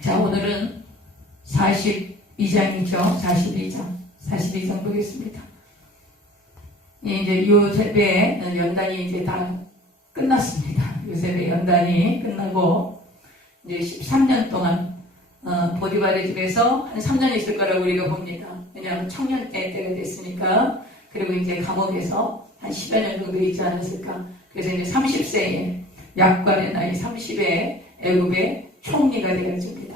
자, 오늘은 42장이죠. 42장 보겠습니다. 이제 요셉의 연단이 이제 다 끝났습니다. 요셉의 연단이 끝나고 이제 13년 동안 보디발의 집에서 한 3년 있을 거라고 우리가 봅니다. 왜냐하면 청년 때가 됐으니까. 그리고 이제 감옥에서 한 10여 년 정도 있지 않았을까. 그래서 이제 30세에 약관의 나이 30에 애굽의 총리가 되어집니다.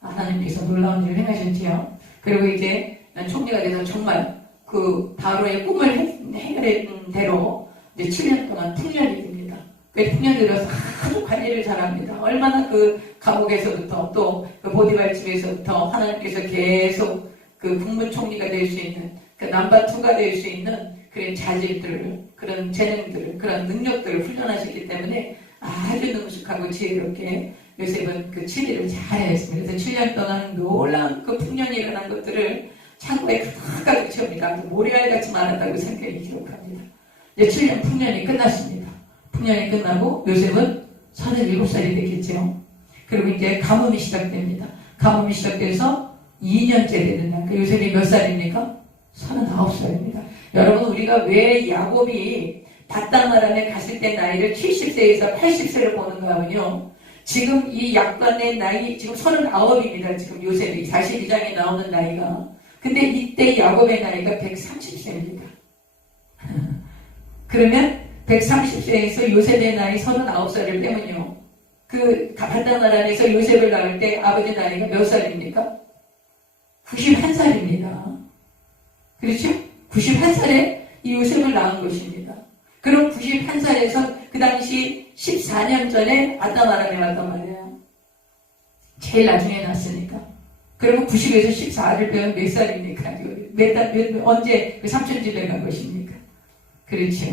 하나님께서 놀라운 일을 행하셨지요. 그리고 이제 총리가 돼서 정말 그 바로의 꿈을 해결한 대로 이제 7년 동안 풍년이 됩니다. 그 풍년 들어서 아주 관리를 잘합니다. 얼마나 그 감옥에서부터 또 그 보디발 집에서부터 하나님께서 계속 그 국무총리가 될 수 있는 그 넘버2가 될 수 있는 그런 자질들을, 그런 재능들을, 그런 능력들을 훈련하셨기 때문에 아주 능숙하고 지혜롭게 요셉은 그 치리를 잘 했습니다. 그래서 7년 동안 놀라운 그 풍년이 일어난 것들을 창고에 가득 채웁니다. 모래알같이 많았다고 성경이 기록합니다. 이제 7년 풍년이 끝났습니다. 풍년이 끝나고 요셉은 37살이 됐겠죠. 그리고 이제 가뭄이 시작됩니다. 가뭄이 시작돼서 2년째 되는 날. 그 요셉이 몇 살입니까? 39살입니다. 여러분, 우리가 왜 야곱이 바다나람에 갔을 때 나이를 70세에서 80세로 보는가 하면요. 지금 이 약관의 나이, 지금 39입니다. 지금 요셉이 42장에 나오는 나이가. 근데 이때 야곱의 나이가 130세입니다. 그러면 130세에서 요셉의 나이 39살을 빼면요. 그 바다나람에서 요셉을 낳을 때 아버지 나이가 몇 살입니까? 91살입니다. 그렇죠? 91살에 이 요셉을 낳은 것입니다. 그럼 91살에서 그 당시 14년 전에 아담아람에 왔단 말이에요. 제일 나중에 낳았으니까. 그러면 90에서 14를 빼면 몇 살입니까? 언제 그 삼촌집에 간 것입니까? 그렇죠.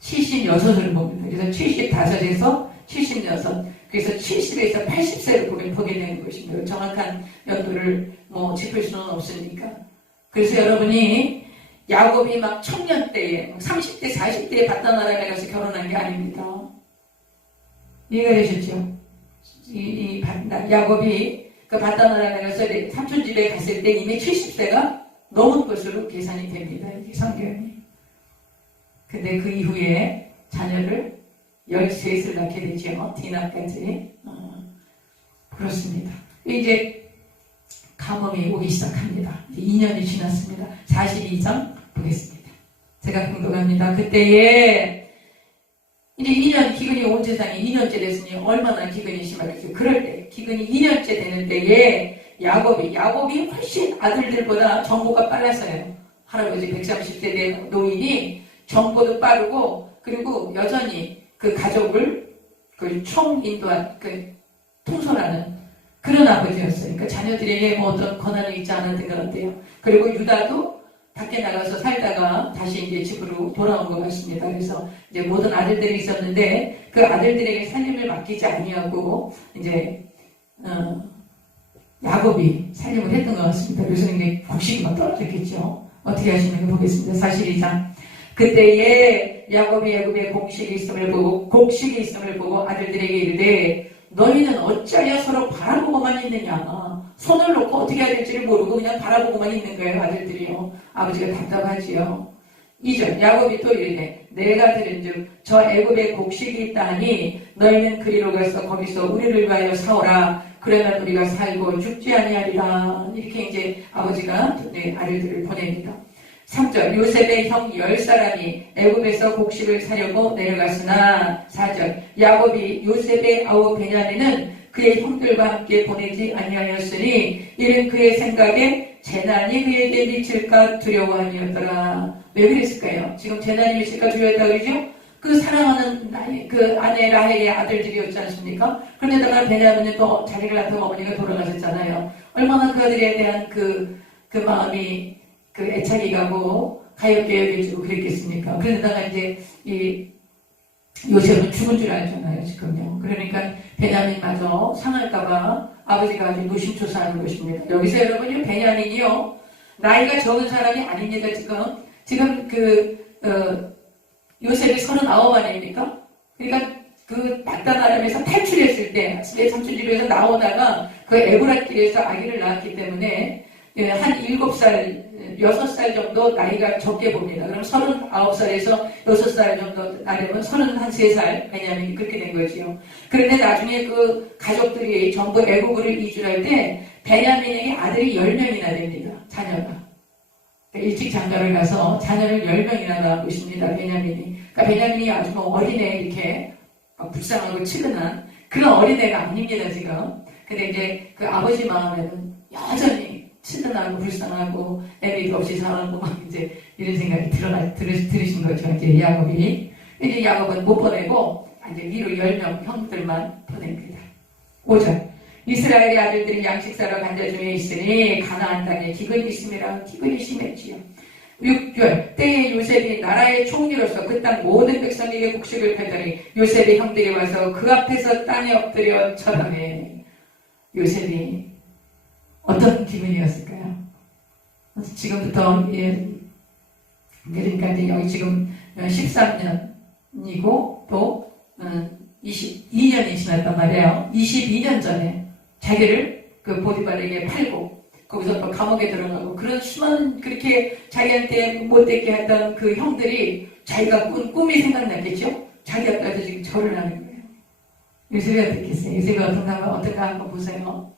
76을 봅니다. 그래서 75에서 76. 그래서 70에서 80세를 보게 되는 것입니다. 정확한 연도를 짚을 수는 없으니까. 그래서 여러분이 야곱이 막 청년 때에 30대, 40대에 바다나람에 가서 결혼한 게 아닙니다. 이해가 되셨죠? 야곱이 그 바다나람에 가서 삼촌 집에 갔을 때 이미 70세가 넘은 것으로 계산이 됩니다. 이 성경이. 근데 그 이후에 자녀를 13을 낳게 되죠. 디나까지. 그렇습니다. 이제 가뭄이 오기 시작합니다. 2년이 지났습니다. 42장 보겠습니다. 제가 공독합니다. 그때에 이제 2년 기근이 온 세상에 2년째 됐으니 얼마나 기근이 심하겠어요. 그럴 때 기근이 2년째 되는 때에 야곱이 훨씬 아들들보다 정보가 빨랐어요. 할아버지 130세 된 노인이 정보도 빠르고 그리고 여전히 그 가족을 그 총인도한 그 통솔하는 그런 아버지였어요. 그러니까 자녀들에게 어떤 권한이 있지 않았던 것 같아요. 그리고 유다도 밖에 나가서 살다가 다시 이제 집으로 돌아온 것 같습니다. 그래서 이제 모든 아들들이 있었는데 그 아들들에게 살림을 맡기지 아니하고 이제 야곱이 살림을 했던 것 같습니다. 그래서 이제 곡식이 막 떨어졌겠죠. 어떻게 하시는지 보겠습니다. 42장. 그때에 야곱이 애굽에 곡식이 있음을 보고 아들들에게 이르되 너희는 어찌하여 서로 바라보고만 있느냐. 손을 놓고 어떻게 해야 될지를 모르고 그냥 바라보고만 있는 거예요. 아들들이요. 아버지가 답답하지요. 2절 야곱이 또 이르되 내가 들은즉 저 애굽에 곡식이 있다 하니 너희는 그리로 가서 거기서 우리를 위하여 사오라. 그러면 우리가 살고 죽지 아니하리라. 이렇게 이제 아버지가 아들들을 보냅니다. 3절 요셉의 형 10사람이 애굽에서 곡식을 사려고 내려갔으나 4절 야곱이 요셉의 아우 베냐민은 그의 형들과 함께 보내지 아니하였으니 이는 그의 생각에 재난이 그에게 미칠까 두려워함이었더라. 왜 그랬을까요? 지금 재난이 미칠까 두려워했다고 그러죠? 그 사랑하는 그 아내 라헬의 아들들이었지 않습니까? 그런데다가 베냐민은 또 자기를 낳던 어머니가 돌아가셨잖아요. 얼마나 그 아들에 대한 그 마음이 그 애착이 가고 가엾게 여겨지고 그랬겠습니까? 그러다가 이제 이 요셉은 죽은 줄 알잖아요, 지금요. 그러니까 베냐민마저 상할까봐 아버지가 아주 노심초사하는 것입니다. 여기서 여러분요, 베냐민이요, 나이가 적은 사람이 아닙니다, 지금 요셉이 39 아닙니까? 그러니까 그 막단 아람에서 탈출했을 때 삼촌집에서 나오다가 그 에브랏길에서 아기를 낳았기 때문에 한 7살, 6살 정도 나이가 적게 봅니다. 그럼 39살에서 6살 정도 나려면 33살 베냐민이 그렇게 된 거지요. 그런데 나중에 그 가족들이 전부 애국으로 이주할 때 베냐민에게 아들이 10명이나 됩니다. 자녀가. 일찍 장가를 가서 자녀를 10명이나 낳은 것입니다. 베냐민이. 그러니까 베냐민이 아주 뭐 어린애 이렇게 불쌍하고 치근한 그런 어린애가 아닙니다, 지금. 근데 이제 그 아버지 마음에는 여전히 치근하고 불쌍하고 애비도 없이 살아고 막 이제 이런 생각이 들으신 거죠, 이제 야곱이. 이제 야곱은 못 보내고 이제 위로 10명 형들만 보냅니다. 5절. 이스라엘의 아들들이 양식 사러 간 자 중에 있으니 가나안 땅에 기근이 있음이라. 기근이 심했지요. 6절. 때에 요셉이 나라의 총리로서 그 땅 모든 백성에게 곡식을 팔더니 요셉의 형들이 와서 그 앞에서 땅에 엎드려 절하매. 요셉이 어떤 기분이었을까요? 지금부터 그러니까 이제 여기 지금 13년이고 또 22년이 지났단 말이에요. 22년 전에 자기를 그 보디발에게 팔고 거기서 또 감옥에 들어가고 그런 수많은 그렇게 자기한테 못되게 했던 그 형들이 자기가 꾼 꿈이 생각났겠죠? 자기 앞에서 지금 절을 하는 거예요. 요셉이 어떻겠어요? 요셉이 어떤가 한번 보세요.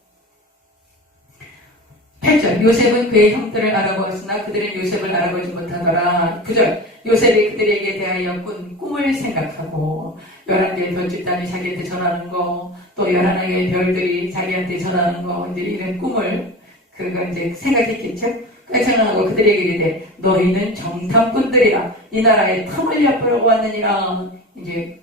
8절. 요셉은 그의 형들을 알아보았으나 그들은 요셉을 알아보지 못하더라. 9절. 요셉이 그들에게 대하여 꾼 꿈을 생각하고 11개의 별집단이 자기한테 전하는 거, 또 11개의 별들이 자기한테 전하는 거, 이제 이런 꿈을 그거 이제 생각했겠죠? 생각하고 그들에게 이르되 너희는 정탐꾼들이라 이 나라에 탐을 엿보려고 왔느니라. 이제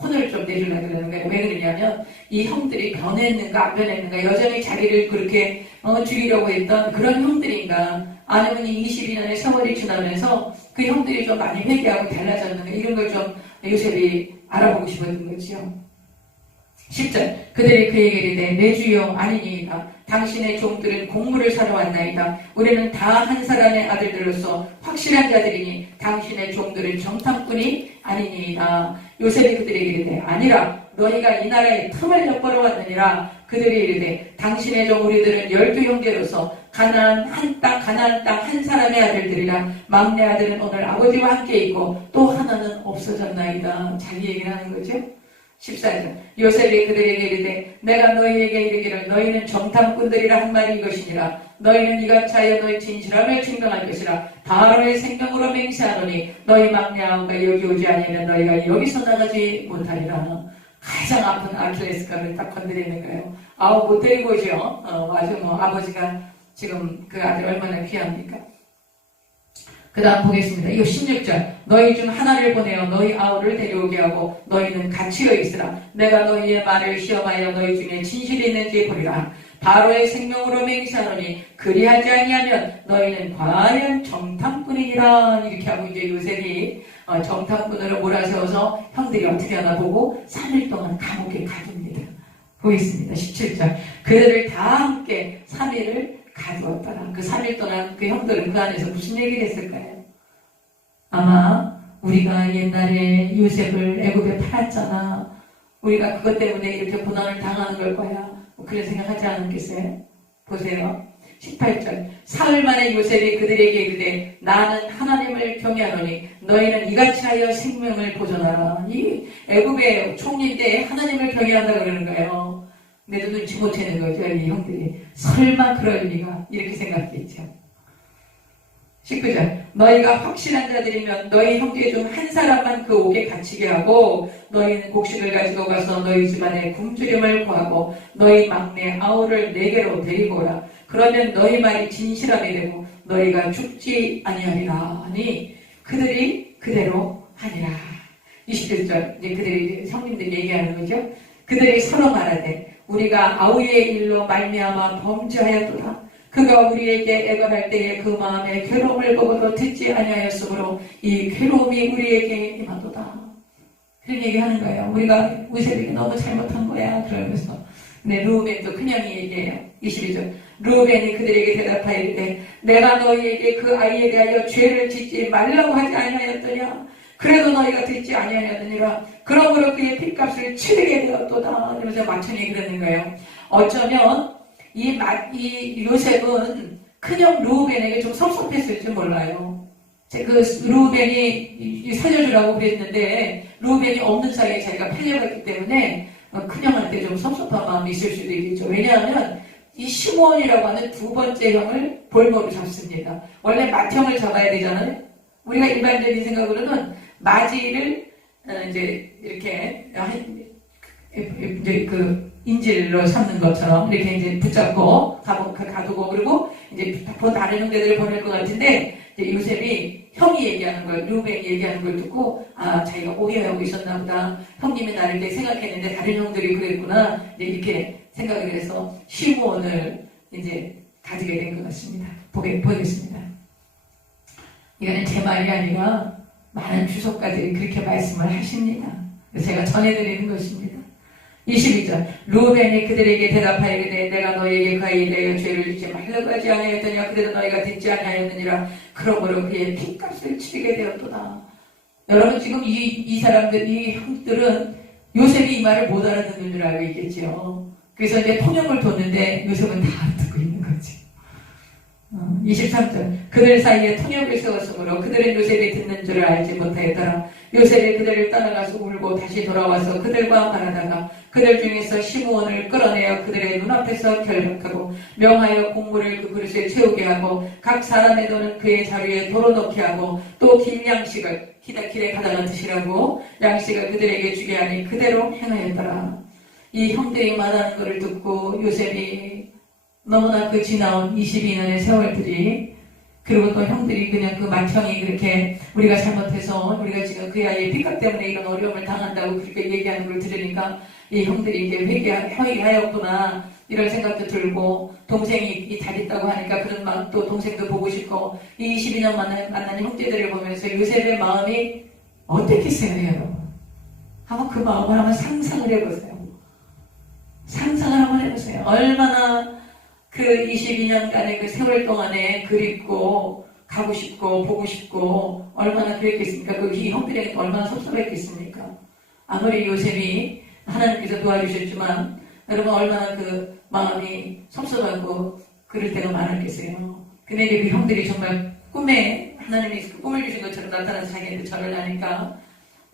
혼을 좀 내주려고 그러는 거예요. 왜 그러냐면 이 형들이 변했는가 안 변했는가, 여전히 자기를 그렇게 죽이려고 했던 그런 형들인가, 아니면 이 22년의 세월이 지나면서 그 형들이 좀 많이 회개하고 달라졌는가, 이런 걸 좀 요셉이 알아보고 싶었던 거지요. 10절. 그들이 그에게 이르되 내 주여 아니니이다. 당신의 종들은 곡물을 사러 왔나이다. 우리는 다 한 사람의 아들들로서 확실한 자들이니 당신의 종들은 정탐꾼이 아니니이다. 요셉이 그들에게 이르되 아니라 너희가 이 나라에 틈을 엿보러 왔느니라. 그들이 이르되 당신의 종 우리들은 12형제로서 가나안 땅 한 사람의 아들들이라. 막내 아들은 오늘 아버지와 함께 있고 또 하나는 없어졌나이다. 자기 얘기를 하는 거죠. 14절. 요셉이 그들에게 이르되 내가 너희에게 이르기를 너희는 정탐꾼들이라 한 말이 이것이니라. 너희는 이같이 하여 너희 진실함을 증명할 것이라. 바로의 생명으로 맹세하노니 너희 막내 아우가 여기 오지 아니하면 너희가 여기서 나가지 못하리라. 가장 아픈 아킬레스건을 딱 건드리는 거예요. 아우 못 데리고 오죠. 아주 아버지가 지금 그 아들 얼마나 귀합니까? 그 다음 보겠습니다. 이거 16절. 너희 중 하나를 보내어 너희 아우를 데려오게 하고 너희는 갇히어 있으라. 내가 너희의 말을 시험하여 너희 중에 진실이 있는지 보리라. 바로의 생명으로 맹세하노니 그리하지 아니하면 너희는 과연 정탐꾼이니라. 이렇게 하고 이제 요셉이 정탐꾼으로 몰아세워서 형들이 어떻게 하나 보고 3일 동안 감옥에 가둡니다. 보겠습니다. 17절. 그들을 다 함께 3일을 가두었더라. 그 3일 동안 그 형들은 그 안에서 무슨 얘기를 했을까요? 아마 우리가 옛날에 요셉을 애굽에 팔았잖아. 우리가 그것 때문에 이렇게 고난을 당하는 걸 거야. 그런 생각하지 않겠어요? 보세요. 18절. 사흘 만에 요셉이 그들에게 이르되 나는 하나님을 경외하노니 너희는 이같이 하여 생명을 보존하라. 이 애굽의 총리인데 하나님을 경외한다 그러는 거예요. 근데 눈치 못 채는 거죠. 이 형들이 설마 그럴 리가, 이렇게 생각했죠. 19절. 너희가 확실한 자들이면 너희 형제 중 한 사람만 그 옥에 갇히게 하고 너희는 곡식을 가지고 가서 너희 집안에 굶주림을 구하고 너희 막내 아우를 내게로 데리고 오라. 그러면 너희 말이 진실함이 되고 너희가 죽지 아니하리라 하니 그들이 그대로 하니라. 21절. 이제 그들이 형님들 얘기하는 거죠. 그들이 서로 말하되 우리가 아우의 일로 말미암아 범죄하였도다. 그가 우리에게 애걸할 때에 그 마음에 괴로움을 보고도 듣지 아니하였으므로 이 괴로움이 우리에게 임하도다. 그런 얘기하는 거예요. 우리가 요셉에게 너무 잘못한 거야. 그러면서. 근데 르우벤도 그냥 얘기해요. 22절. 르우벤이 그들에게 대답하이르되 내가 너희에게 그 아이에 대하여 죄를 짓지 말라고 하지 아니하였더냐. 그래도 너희가 듣지 아니하였느니라. 그러므로 그의 핏값을 치르게 되었도다. 이러면서 마천이 그러는 거예요. 어쩌면 이 요셉은 큰형 루벤에게 좀 섭섭했을지 몰라요. 그 루벤이 살려주라고 그랬는데 루벤이 없는 사이에 자기가 팔려갔기 때문에 큰형한테 좀 섭섭한 마음이 있을 수도 있겠죠. 왜냐하면 이 시므온이라고 하는 두 번째 형을 볼모로 잡습니다. 원래 맏형을 잡아야 되잖아요. 우리가 일반적인 생각으로는 마지를 이제 이렇게 이제 그 인질로 삼는 것처럼 이렇게 이제 붙잡고 가두고 그리고 이제 다른 형제들을 보낼 것 같은데 이제 요셉이 형이 얘기하는 걸 루벤이 얘기하는 걸 듣고 자기가 오해하고 있었나 보다. 형님이 나를 이렇게 생각했는데 다른 형들이 그랬구나. 이제 이렇게 생각을 해서 시므온을 이제 가지게 된 것 같습니다. 보겠습니다. 이거는 제 말이 아니라 많은 주석가들이 그렇게 말씀을 하십니다. 제가 전해드리는 것입니다. 22절 루벤이 그들에게 대답하이르되 내가 너희에게 가히 내가 죄를 짓지 말라고 하지 아니하였더냐 그래도 너희가 듣지 아니하였느니라. 그러므로 그의 핏값을 치르게 되었도다. 여러분 지금 이 사람들 이 형들은 요셉이 이 말을 못 알아듣는 줄 알고 있겠죠. 그래서 이제 통역을 뒀는데 요셉은 다 알아듣고 있는 거지. 23절 그들 사이에 통역을 세웠으므로 그들은 요셉이 듣는 줄을 알지 못하였더라. 요셉이 그들을 떠나가서 울고 다시 돌아와서 그들과 말하다가 그들 중에서 시므온을 끌어내어 그들의 눈앞에서 결박하고 명하여 곡물을 그 그릇에 채우게 하고 각 사람의 돈은 그의 자루에 덜어넣게 하고 또 긴 양식을 길에 가다가 드시라고 양식을 그들에게 주게 하니 그대로 행하였더라. 이 형들이 말하는 것을 듣고 요셉이 너무나 그 지나온 22년의 세월들이 그리고 또 형들이 그냥 그 맏형이 그렇게 우리가 잘못해서 우리가 지금 그 아이의 핏값 때문에 이런 어려움을 당한다고 그렇게 얘기하는 걸 들으니까 이 형들이 이제 회개하였구나 이런 생각도 들고 동생이 잘 있다고 하니까 그런 마음 또 동생도 보고 싶고 이 22년 만난 형제들을 보면서 요셉의 마음이 어땠겠어요 여러분? 한번 그 마음을 한번 상상을 해보세요. 상상을 한번 해보세요. 얼마나 그 22년간의 그 세월 동안에 그립고 가고 싶고 보고 싶고 얼마나 그랬겠습니까? 그 형들에게 얼마나 섭섭했겠습니까? 아무리 요셉이 하나님께서 도와주셨지만 여러분 얼마나 그 마음이 섭섭하고 그럴 때가 많았겠어요. 근데 이제 그 형들이 정말 꿈에 하나님이 그 꿈을 주신 것처럼 나타나서 자기한테 절을 하니까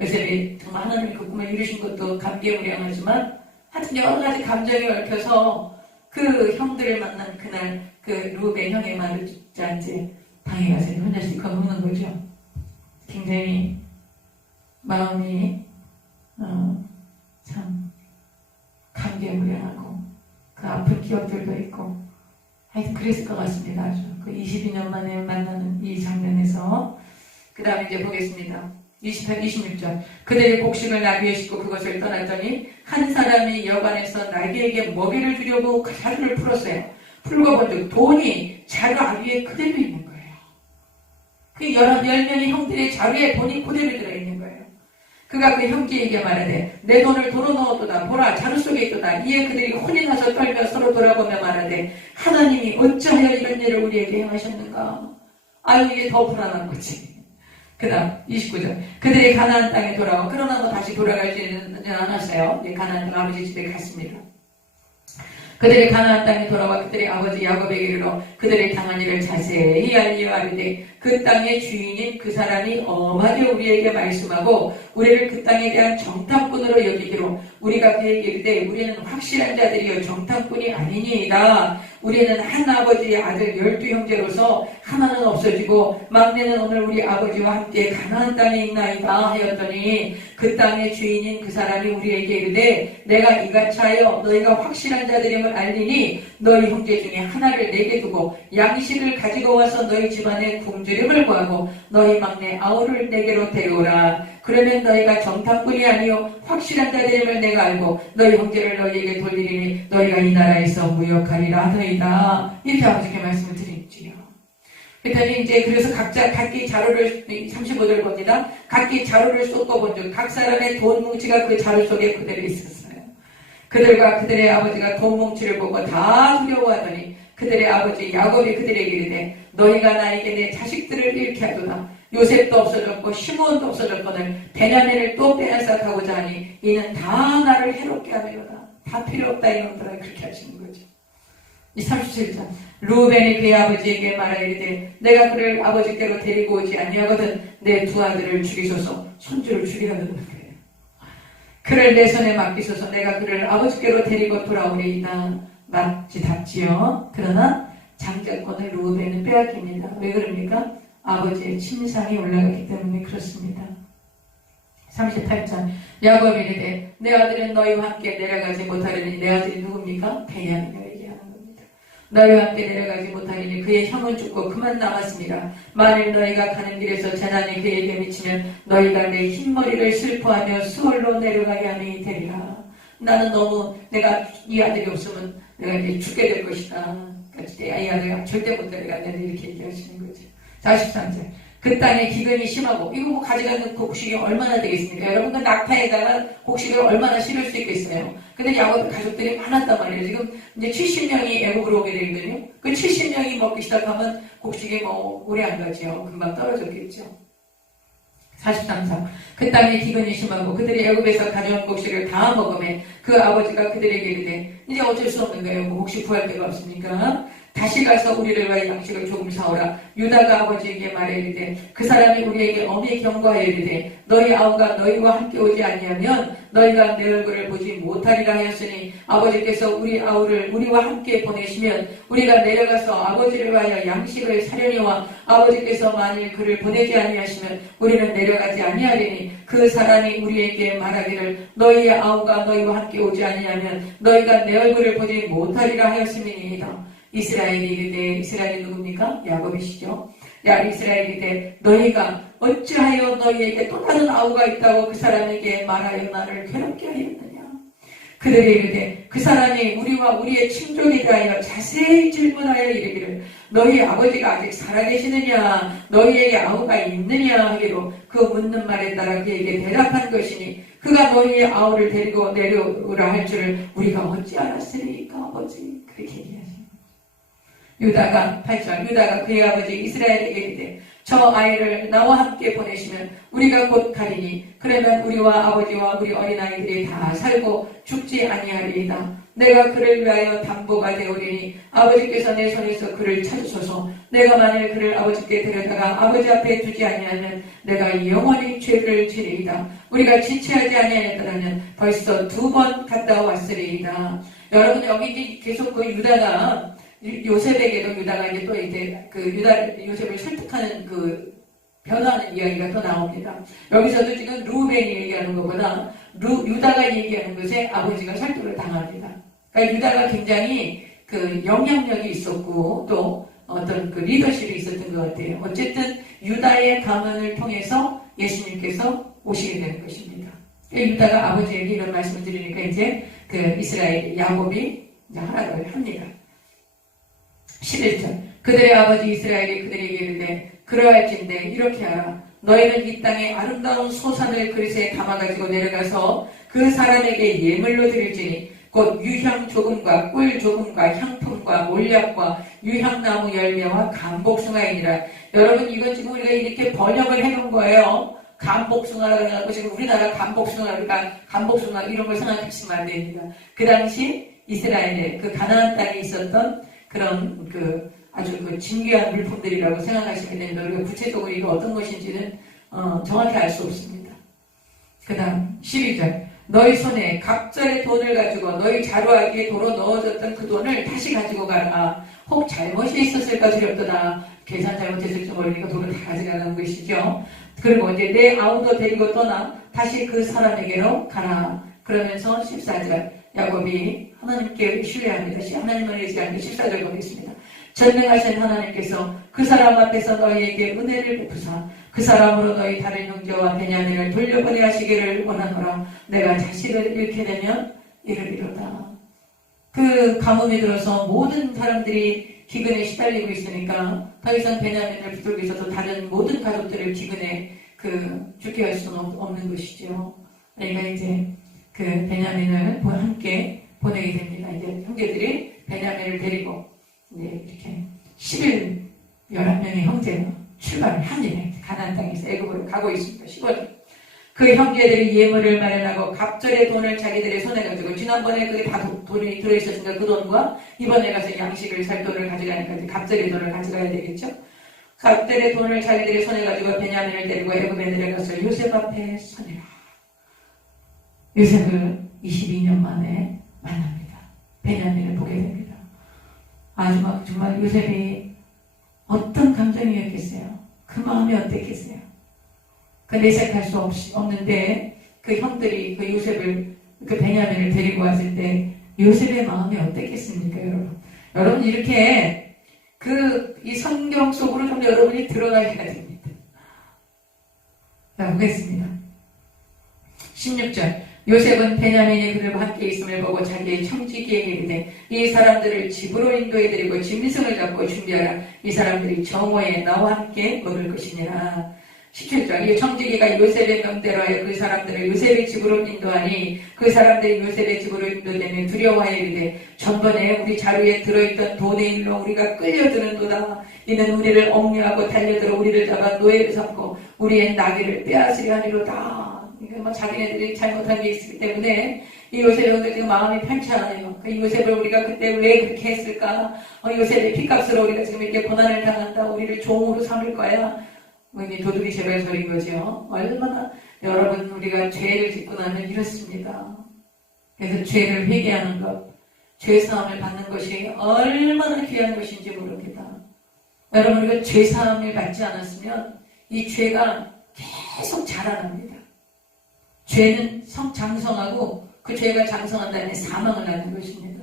요셉이 정말 하나님이 그 꿈을 이루신 것도 감개무량하지만 하여튼 여러 가지 감정이 얽혀서 그 형들을 만난 그날 그 루벤 형의 말을 듣지 않지 방에 가서 혼자 실컷 우는 거죠. 굉장히 마음이 참 감개무량하고 그 아픈 기억들도 있고 하여튼 그랬을 것 같습니다. 아주 그 22년 만에 만나는 이 장면에서 그 다음에 이제 보겠습니다. 26절 그들의 곡식을 나귀에 싣고 그것을 떠났더니 한 사람이 여관에서 나귀에게 먹이를 주려고 그 자루를 풀었어요. 풀고 본즉 돈이 자루 아귀에 그대로 있는 거예요. 그 10명의 형들의 자루에 돈이 그대로 들어있는 거예요. 그가 그 형제에게 말하되 내 돈을 도로 넣었도다. 보라 자루 속에 있도다. 이에 그들이 혼이 나서 떨며 서로 돌아보며 말하되 하나님이 어찌하여 이런 일을 우리에게 행하셨는가. 아유 이게 더 불안한 거지. 그 다음 29절 그들이 가나안 땅에 돌아와 그러나 뭐 다시 돌아가지는 않았어요. 가나안 땅 아버지 집에 갔습니다. 그들이 가나안 땅에 돌아와 그들의 아버지 야곱에게 이르러 그들의 당한 일을 자세히 알리어 아뢰되 그 땅의 주인인 그 사람이 엄하게 우리에게 말씀하고 우리를 그 땅에 대한 정탐꾼으로 여기기로 우리가 그에게 이르되 우리는 확실한 자들이여 정탐꾼이 아니니이다. 우리는 한 아버지의 아들 12형제로서 하나는 없어지고 막내는 오늘 우리 아버지와 함께 가나안 땅에 있나이다 하였더니 그 땅의 주인인 그 사람이 우리에게 이르되 내가 이같이 하여 너희가 확실한 자들임을 알리니 너희 형제 중에 하나를 내게 두고 양식을 가지고 와서 너희 집안에 굶주림을 구하고 너희 막내 아우를 내게로 데려오라. 그러면 너희가 정탐꾼이 아니요 확실한 자들임을 내가 알고 너희 형제를 너희에게 돌리리니 너희가 이 나라에서 무역하리라 하더이다. 이렇게 아버지께 말씀을 드리지요. 그랬더니 이제 그래서 각기 자루를 35절 봅니다. 각기 자루를 쏟고 본즉 각 사람의 돈 뭉치가 그 자루 속에 그대로 있었어요. 그들과 그들의 아버지가 돈 뭉치를 보고 다 두려워하더니 그들의 아버지 야곱이 그들에게 이르되 너희가 나에게 내 자식들을 잃게 하도다. 요셉도 없어졌고 시므온도 없어졌거늘 베냐민을 또 빼앗아 가고자 하니 이는 다 나를 해롭게 하려다. 다 필요 없다 이놈들아. 그렇게 하시는 거죠. 이 37절 루벤이 그의 아버지에게 말하이르되 내가 그를 아버지께로 데리고 오지 아니하거든 내 두 아들을 죽이소서. 손주를 죽이라는 거예요. 그를 내 손에 맡기소서. 내가 그를 아버지께로 데리고 돌아오리이다. 맞지답지요. 그러나 장자권을 루벤은 빼앗깁니다. 왜 그럽니까? 아버지의 침상이 올라갔기 때문에 그렇습니다. 38절 야곱이 이르되 내 아들은 너희와 함께 내려가지 못하리니. 내 아들이 누굽니까? 베냐민을 얘기하는 겁니다. 너희와 함께 내려가지 못하리니 그의 형은 죽고 그만 남았습니다. 만일 너희가 가는 길에서 재난이 그에게 미치면 너희가 내 흰머리를 슬퍼하며 수월로 내려가야 하니 되리라. 나는 너무 내가 이 아들이 없으면 내가 이제 죽게 될 것이다. 이 아들이 절대 못 데려가냐 이렇게 얘기하시는 거죠. 43절 그 땅에 기근이 심하고 이거 뭐 가져가는 곡식이 얼마나 되겠습니까? 여러분 그 낙타에다가 곡식을 얼마나 실을 수 있겠어요? 근데 야곱 가족들이 많았단 말이에요. 지금 이제 70명이 애국으로 오게 되거든요. 그 70명이 먹기 시작하면 곡식이 뭐 오래 안 가죠. 금방 떨어졌겠죠. 43절 그 땅에 기근이 심하고 그들이 애굽에서 가져온 곡식을 다 먹으며 그 아버지가 그들에게 이르되 이제 어쩔 수 없는 거예요. 뭐 혹시 구할 데가 없습니까? 다시 가서 우리를 위하여 양식을 조금 사오라. 유다가 아버지에게 말해 이르되 그 사람이 우리에게 엄히 경고하여 이르되 너희 아우가 너희와 함께 오지 아니하면 너희가 내 얼굴을 보지 못하리라 하였으니 아버지께서 우리 아우를 우리와 함께 보내시면 우리가 내려가서 아버지를 위하여 양식을 사려니와 아버지께서 만일 그를 보내지 아니하시면 우리는 내려가지 아니하리니 그 사람이 우리에게 말하기를 너희의 아우가 너희와 함께 오지 아니하면 너희가 내 얼굴을 보지 못하리라 하였음이니이다. 이스라엘이 이르되 이스라엘이 누굽니까? 야곱이시죠. 이스라엘이 이르되 너희가 어찌하여 너희에게 또 다른 아우가 있다고 그 사람에게 말하여 나를 괴롭게 하였느냐. 그들이 이르되 그 사람이 우리와 우리의 친족이라 하여 자세히 질문하여 이르기를 너희 아버지가 아직 살아계시느냐 너희에게 아우가 있느냐 하기로 그 묻는 말에 따라 그에게 대답한 것이니 그가 너희의 아우를 데리고 내려오라 할 줄을 우리가 어찌 알았으리까 아버지. 그렇게 얘기하십니다. 유다가 8절 유다가 그의 아버지 이스라엘에게 이르되 저 아이를 나와 함께 보내시면 우리가 곧 가리니 그러면 우리와 아버지와 우리 어린아이들이 다 살고 죽지 아니하리이다. 내가 그를 위하여 담보가 되오리니 아버지께서 내 손에서 그를 찾으소서. 내가 만일 그를 아버지께 데려다가 아버지 앞에 두지 아니하면 내가 영원히 죄를 지리이다. 우리가 지체하지 아니하였더라면 벌써 2번 갔다 왔으리이다. 여러분 여기 이제 계속 그 유다가 요셉에게도 유다가 이제 또 이제 그 요셉을 설득하는 그 변화하는 이야기가 또 나옵니다. 여기서도 지금 루벤이 얘기하는 것보다 유다가 얘기하는 것에 아버지가 설득을 당합니다. 그러니까 유다가 굉장히 그 영향력이 있었고 또 어떤 그 리더십이 있었던 것 같아요. 어쨌든 유다의 가문을 통해서 예수님께서 오시게 되는 것입니다. 그러니까 유다가 아버지에게 이런 말씀을 드리니까 이제 그 이스라엘 야곱이 이제 하락을 합니다. 11절 그들의 아버지 이스라엘이 그들에게 이르되 그러할진대 이렇게 하라. 너희는 이 땅의 아름다운 소산을 그릇에 담아가지고 내려가서 그 사람에게 예물로 드릴지니 곧 유향 조금과 꿀 조금과 향품과 몰약과 유향나무 열매와 감복숭아이니라. 여러분 이건 지금 우리가 이렇게 번역을 해놓은 거예요. 감복숭아라고 지금 우리나라 감복숭아가 감복숭아 이런 걸 생각하시면 안 됩니다. 그 당시 이스라엘의 그 가나안 땅에 있었던 그런 그 아주 그 진귀한 물품들이라고 생각하시면 되는데 우리가 구체적으로 이거 어떤 것인지는 정확히 알 수 없습니다. 그 다음 12절 너희 손에 각절의 돈을 가지고 너희 자루하기에 도로 넣어졌던 그 돈을 다시 가지고 가라. 혹 잘못이 있었을까 두렵더라. 계산 잘못했을지 모르니까 돈을 다 가져가는 것이죠. 그리고 이제 내 아우도 데리고 떠나 다시 그 사람에게로 가라. 그러면서 14절 야곱이 하나님께 신뢰합니다. 하나님을 의지하는 14절 보겠습니다. 전능하신 하나님께서 그 사람 앞에서 너희에게 은혜를 베푸사 그 사람으로 너희 다른 형제와 베냐민을 돌려보내 하시기를 원하노라. 내가 자식을 잃게 되면 이르리로다. 그 가뭄이 들어서 모든 사람들이 기근에 시달리고 있으니까 더 이상 베냐민을 붙들고 있어서 다른 모든 가족들을 기근에 죽게 할 수는 없는 것이죠. 그러니까 이제 그 베냐민을 함께 보내게 됩니다. 이제 형제들이 베냐민을 데리고 이제 이렇게 11명의 형제가 출발을 합니다. 가나안 땅에서 애굽으로 가고 있습니다. 15절. 그 형제들이 예물을 마련하고 갑절의 돈을 자기들의 손에 가지고, 지난번에 그게 다 돈이 들어있었으니까 그 돈과 이번에 가서 양식을 살 돈을 가져가니까 이제 갑절의 돈을 가져가야 되겠죠. 갑절의 돈을 자기들의 손에 가지고 베냐민을 데리고 애굽에 내려가서 요셉 앞에 서니라. 요셉을 22년 만에 만납니다. 베냐민을 보게 됩니다. 아주 막 정말 요셉이 어떤 감정이었겠어요? 그 마음이 어땠겠어요? 그 내색할 수 없는데 그 형들이 그 요셉을, 그 베냐민을 데리고 왔을 때 요셉의 마음이 어땠겠습니까, 여러분? 여러분, 이렇게 이 성경 속으로 좀 여러분이 들어가셔야 됩니다. 자, 보겠습니다. 16절. 요셉은 베냐민이 그들과 함께 있음을 보고 자기의 청지기에게 이르되 이 사람들을 집으로 인도해드리고 짐승을 잡고 준비하라. 이 사람들이 정오에 나와 함께 먹을 것이니라. 17절. 이 청지기가 요셉의 명대로 하여 그 사람들을 요셉의 집으로 인도하니 그 사람들이 요셉의 집으로 인도되며 두려워하여 이르되 전번에 우리 자루에 들어있던 돈의 일로 우리가 끌려드는도다. 이는 우리를 억류하고 달려들어 우리를 잡아 노예를 삼고 우리의 나귀를 빼앗으려 하리로다. 그러니까 자기네들이 잘못한 게 있기 때문에 이 요셉은 지금 마음이 편치 않아요. 그 요셉을 우리가 그때 왜 그렇게 했을까? 요셉의 핏값으로 우리가 지금 이렇게 고난을 당한다. 우리를 종으로 삼을 거야. 이게 도둑이 제발 소린 거죠. 얼마나 여러분, 우리가 죄를 짓고 나면 이렇습니다. 그래서 죄를 회개하는 것, 죄사함을 받는 것이 얼마나 귀한 것인지 모릅니다. 여러분, 우리가 죄사함을 받지 않았으면 이 죄가 계속 자라납니다. 죄는 장성하고 그 죄가 장성한 다음에 사망을 낳는 것입니다.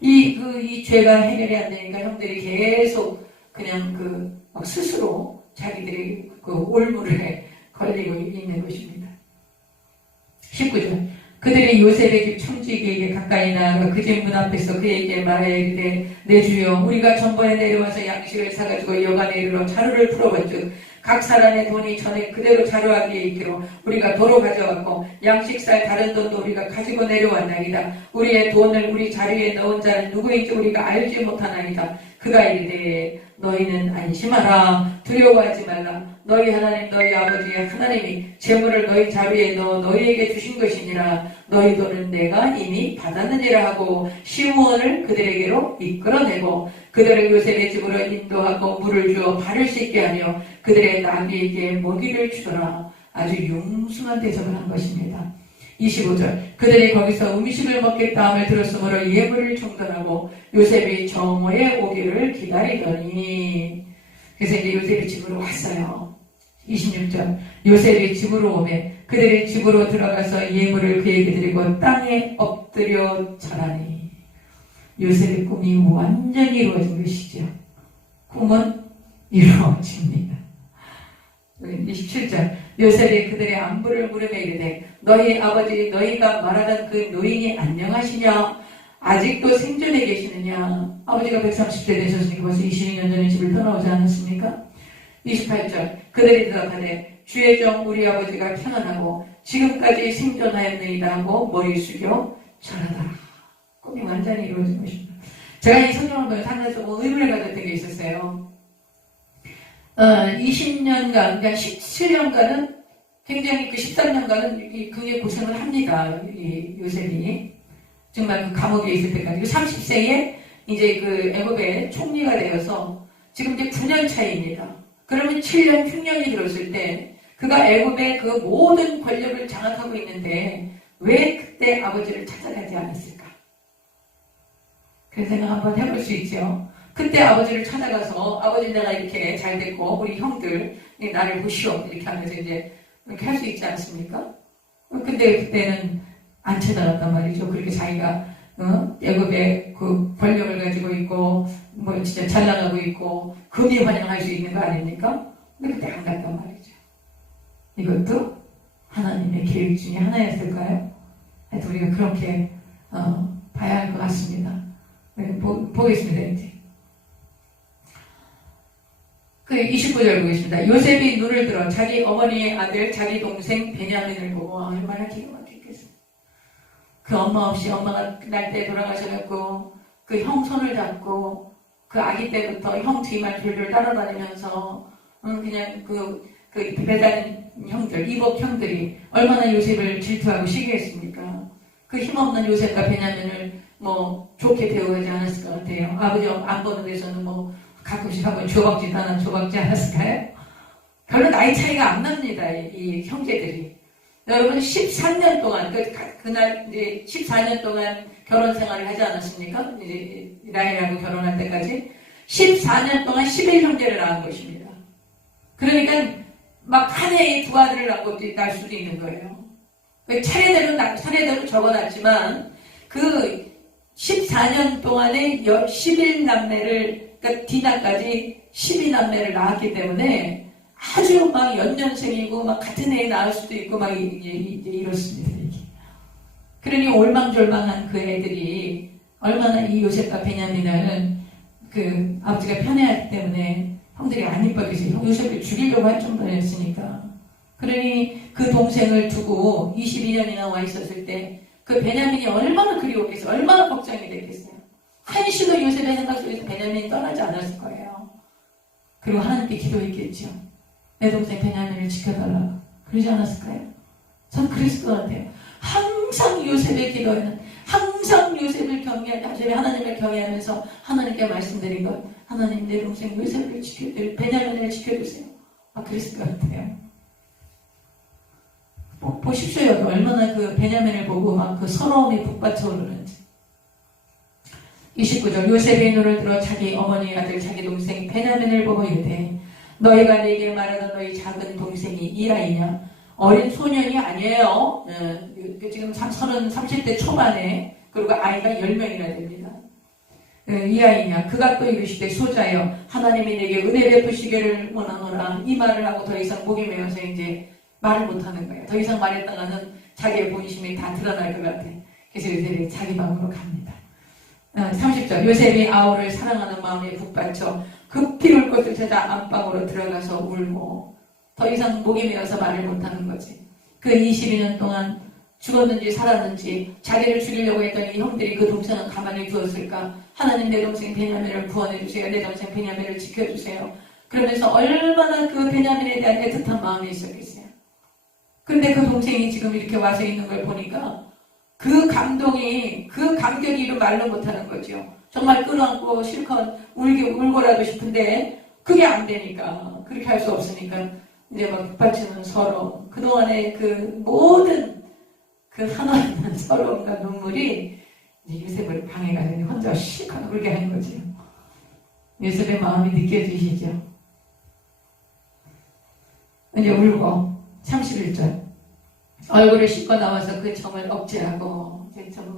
이 죄가 해결이 안 되니까 형들이 계속 그냥 막 스스로 자기들이 그 올무에 걸리고 있는 것입니다. 19절. 그들이 요셉의 집 청지기에게 가까이 나아가 그 집 문 앞에서 그에게 말하여 이르되 내 주여 우리가 전번에 내려와서 양식을 사가지고 여간에 이르러 자루를 풀어본즉 각 사람의 돈이 전에 그대로 자루하기에 있기로 우리가 도로 가져왔고 양식 살 다른 돈도 우리가 가지고 내려왔나이다. 우리의 돈을 우리 자루에 넣은 자는 누구인지 우리가 알지 못하나이다. 그가 이르되 너희는 안심하라. 두려워하지 말라. 너희 하나님 너희 아버지의 하나님이 재물을 너희 자루에 넣어 너희에게 주신 것이니라. 너희 돈은 내가 이미 받았느니라 하고 시므온을 그들에게로 이끌어내고 그들을 요셉의 집으로 인도하고 물을 주어 발을 씻게 하며 그들의 나귀에게 먹이를 주더라. 아주 융숭한 대접을 한 것입니다. 25절. 그들이 거기서 음식을 먹겠다 함을 들었으므로 예물을 중단하고 요셉이 정오에 오기를 기다리더니, 그래서 이제 요셉이 집으로 왔어요. 26절. 요셉이 집으로 오매 그들이 집으로 들어가서 예물을 그에게 드리고 땅에 엎드려 절하니. 요셉의 꿈이 완전히 이루어진 것이죠. 꿈은 이루어집니다. 27절. 요셉이 그들의 안부를 물으며 이르되 너희 아버지 너희가 말하던 그 노인이 안녕하시냐? 아직도 생존해 계시느냐? 아버지가 130세 되셨으니까 벌써 22년 전에 집을 떠나오지 않았습니까? 28절. 그들이 대답하되 주의 종 우리 아버지가 평안하고 지금까지 생존하였느이다 하고 머리 숙여 절하더라. 꿈이 완전히 이루어진 것입니다. 제가 이 성경을 보면서 상당히 의문을 가졌던 게 있었어요. 20년간, 그러니까 17년간은 굉장히 그 13년간은 굉장히 고생을 합니다. 이 요셉이. 정말 그 감옥에 있을 때까지. 30세에 이제 그 애굽의 총리가 되어서 지금 이제 9년 차입니다. 그러면 7년 흉년이 들었을 때 그가 애굽의 그 모든 권력을 장악하고 있는데 왜 그때 아버지를 찾아가지 않았을까? 그런 생각 한번 해볼 수 있죠. 그때 아버지를 찾아가서 아버지 내가 이렇게 잘 됐고 우리 형들 나를 보시오 이렇게 하면서 이제 이렇게 할 수 있지 않습니까? 근데 그때는 안 찾아갔단 말이죠. 그렇게 자기가 애굽의 그 권력을 가지고 있고 뭐 진짜 잘 나가고 있고 금이 환영할 수 있는 거 아닙니까? 근데 그때 안 갔단 말이죠. 이것도 하나님의 계획 중에 하나였을까요? 하여튼 우리가 그렇게 봐야 할 것 같습니다. 보겠습니다. 이제 그 29절 보겠습니다. 요셉이 눈을 들어 자기 어머니의 아들 자기 동생 베냐민을 보고 얼마나 기가 막히겠어요. 그 엄마 없이 엄마가 날 때 돌아가셔갖고 그 형 손을 잡고 그 아기 때부터 형 뒤만 돌돌 따라다니면서 그냥 그 그 베다는 형들, 이복 형들이 얼마나 요셉을 질투하고 시기했습니까? 그 힘없는 요셉과 베냐민을 뭐 좋게 대우하지 않았을 것 같아요. 아버지 안 보는 데서는 뭐 가끔씩 한번 조박지도 하나 조박지 않았을까요? 별로 나이 차이가 안 납니다. 이 형제들이. 여러분 13년 동안 그날 이제 14년 동안 결혼 생활을 하지 않았습니까? 이제 라헬하고 결혼할 때까지 14년 동안 11형제를 낳은 것입니다. 그러니까 막 한 해에 두 아들을 낳을 수도 있는 거예요. 차례대로 적어놨지만 그 14년 동안에 11남매를 그러니까 디나까지 12남매를 낳았기 때문에 아주 막 연년생이고 막 같은 해에 낳을 수도 있고 막 이제 이렇습니다. 그러니 올망졸망한 그 애들이 얼마나 이 요셉과 베냐민을 그 아버지가 편애하기 때문에 형들이 안 이뻐해서 요셉을 죽이려고 할 정도였으니까. 그러니 그 동생을 두고 22년이나 와 있었을 때 그 베냐민이 얼마나 그리웠겠어요. 얼마나 걱정이 됐겠어요. 한시도 요셉의 생각 속에서 베냐민이 떠나지 않았을 거예요. 그리고 하나님께 기도했겠죠. 내 동생 베냐민을 지켜달라고. 그러지 않았을까요? 전 그랬을 것 같아요. 항상 요셉의 기도에는 항상 요셉을 하나님을 경외하면서 하나님께 말씀드린 것, 하나님 내 동생 요셉을 지켜주세요. 베냐민을 지켜주세요. 그랬을 것 같아요. 보십시오. 얼마나 그 베냐민을 보고 막 그 서러움이 북받쳐 오르는지. 29절 요셉의 눈을 들어 자기 어머니 아들 자기 동생 베냐민을 보고 이르되 너희가 내게 말하던 너희 작은 동생이 이 아이냐? 어린 소년이 아니에요. 지금 30대 초반에 그리고 아이가 10명이나 됩니다. 이 아이냐? 그가 또 이르시되 소자여 하나님이 내게 은혜 베푸시기를 원하노라. 이 말을 하고 더 이상 목이 메어서 이제 말을 못하는 거예요. 더 이상 말했다가는 자기의 본심이 다 드러날 것 같아. 그래서 요셉이 자기 방으로 갑니다. 30절 요셉이 아우를 사랑하는 마음에 북받쳐 급히 울 것을 찾아 안방으로 들어가서 울고 더 이상 목이 메어서 말을 못하는 거지. 그 22년 동안 죽었는지 살았는지 자기를 죽이려고 했던 이 형들이 그 동생은 가만히 두었을까? 하나님 내 동생 베냐민을 구원해 주세요. 내 동생 베냐민을 지켜주세요. 그러면서 얼마나 그 베냐민에 대한 애틋한 마음이 있었겠어요. 그런데 그 동생이 지금 이렇게 와서 있는 걸 보니까 그 감동이, 그 감격이 이루 말로 못하는 거죠. 정말 끌어안고 실컷 울고라도 싶은데 그게 안 되니까, 그렇게 할 수 없으니까 이제 막 북받치는 서러움, 그동안의 그 모든 그 한없는 서러움과 눈물이 이제 요셉을 방해가지고 혼자 실컷 울게 하는 거죠. 요셉의 마음이 느껴지시죠? 이제 울고 31절 얼굴을 씻고 나와서 그 점을 억제하고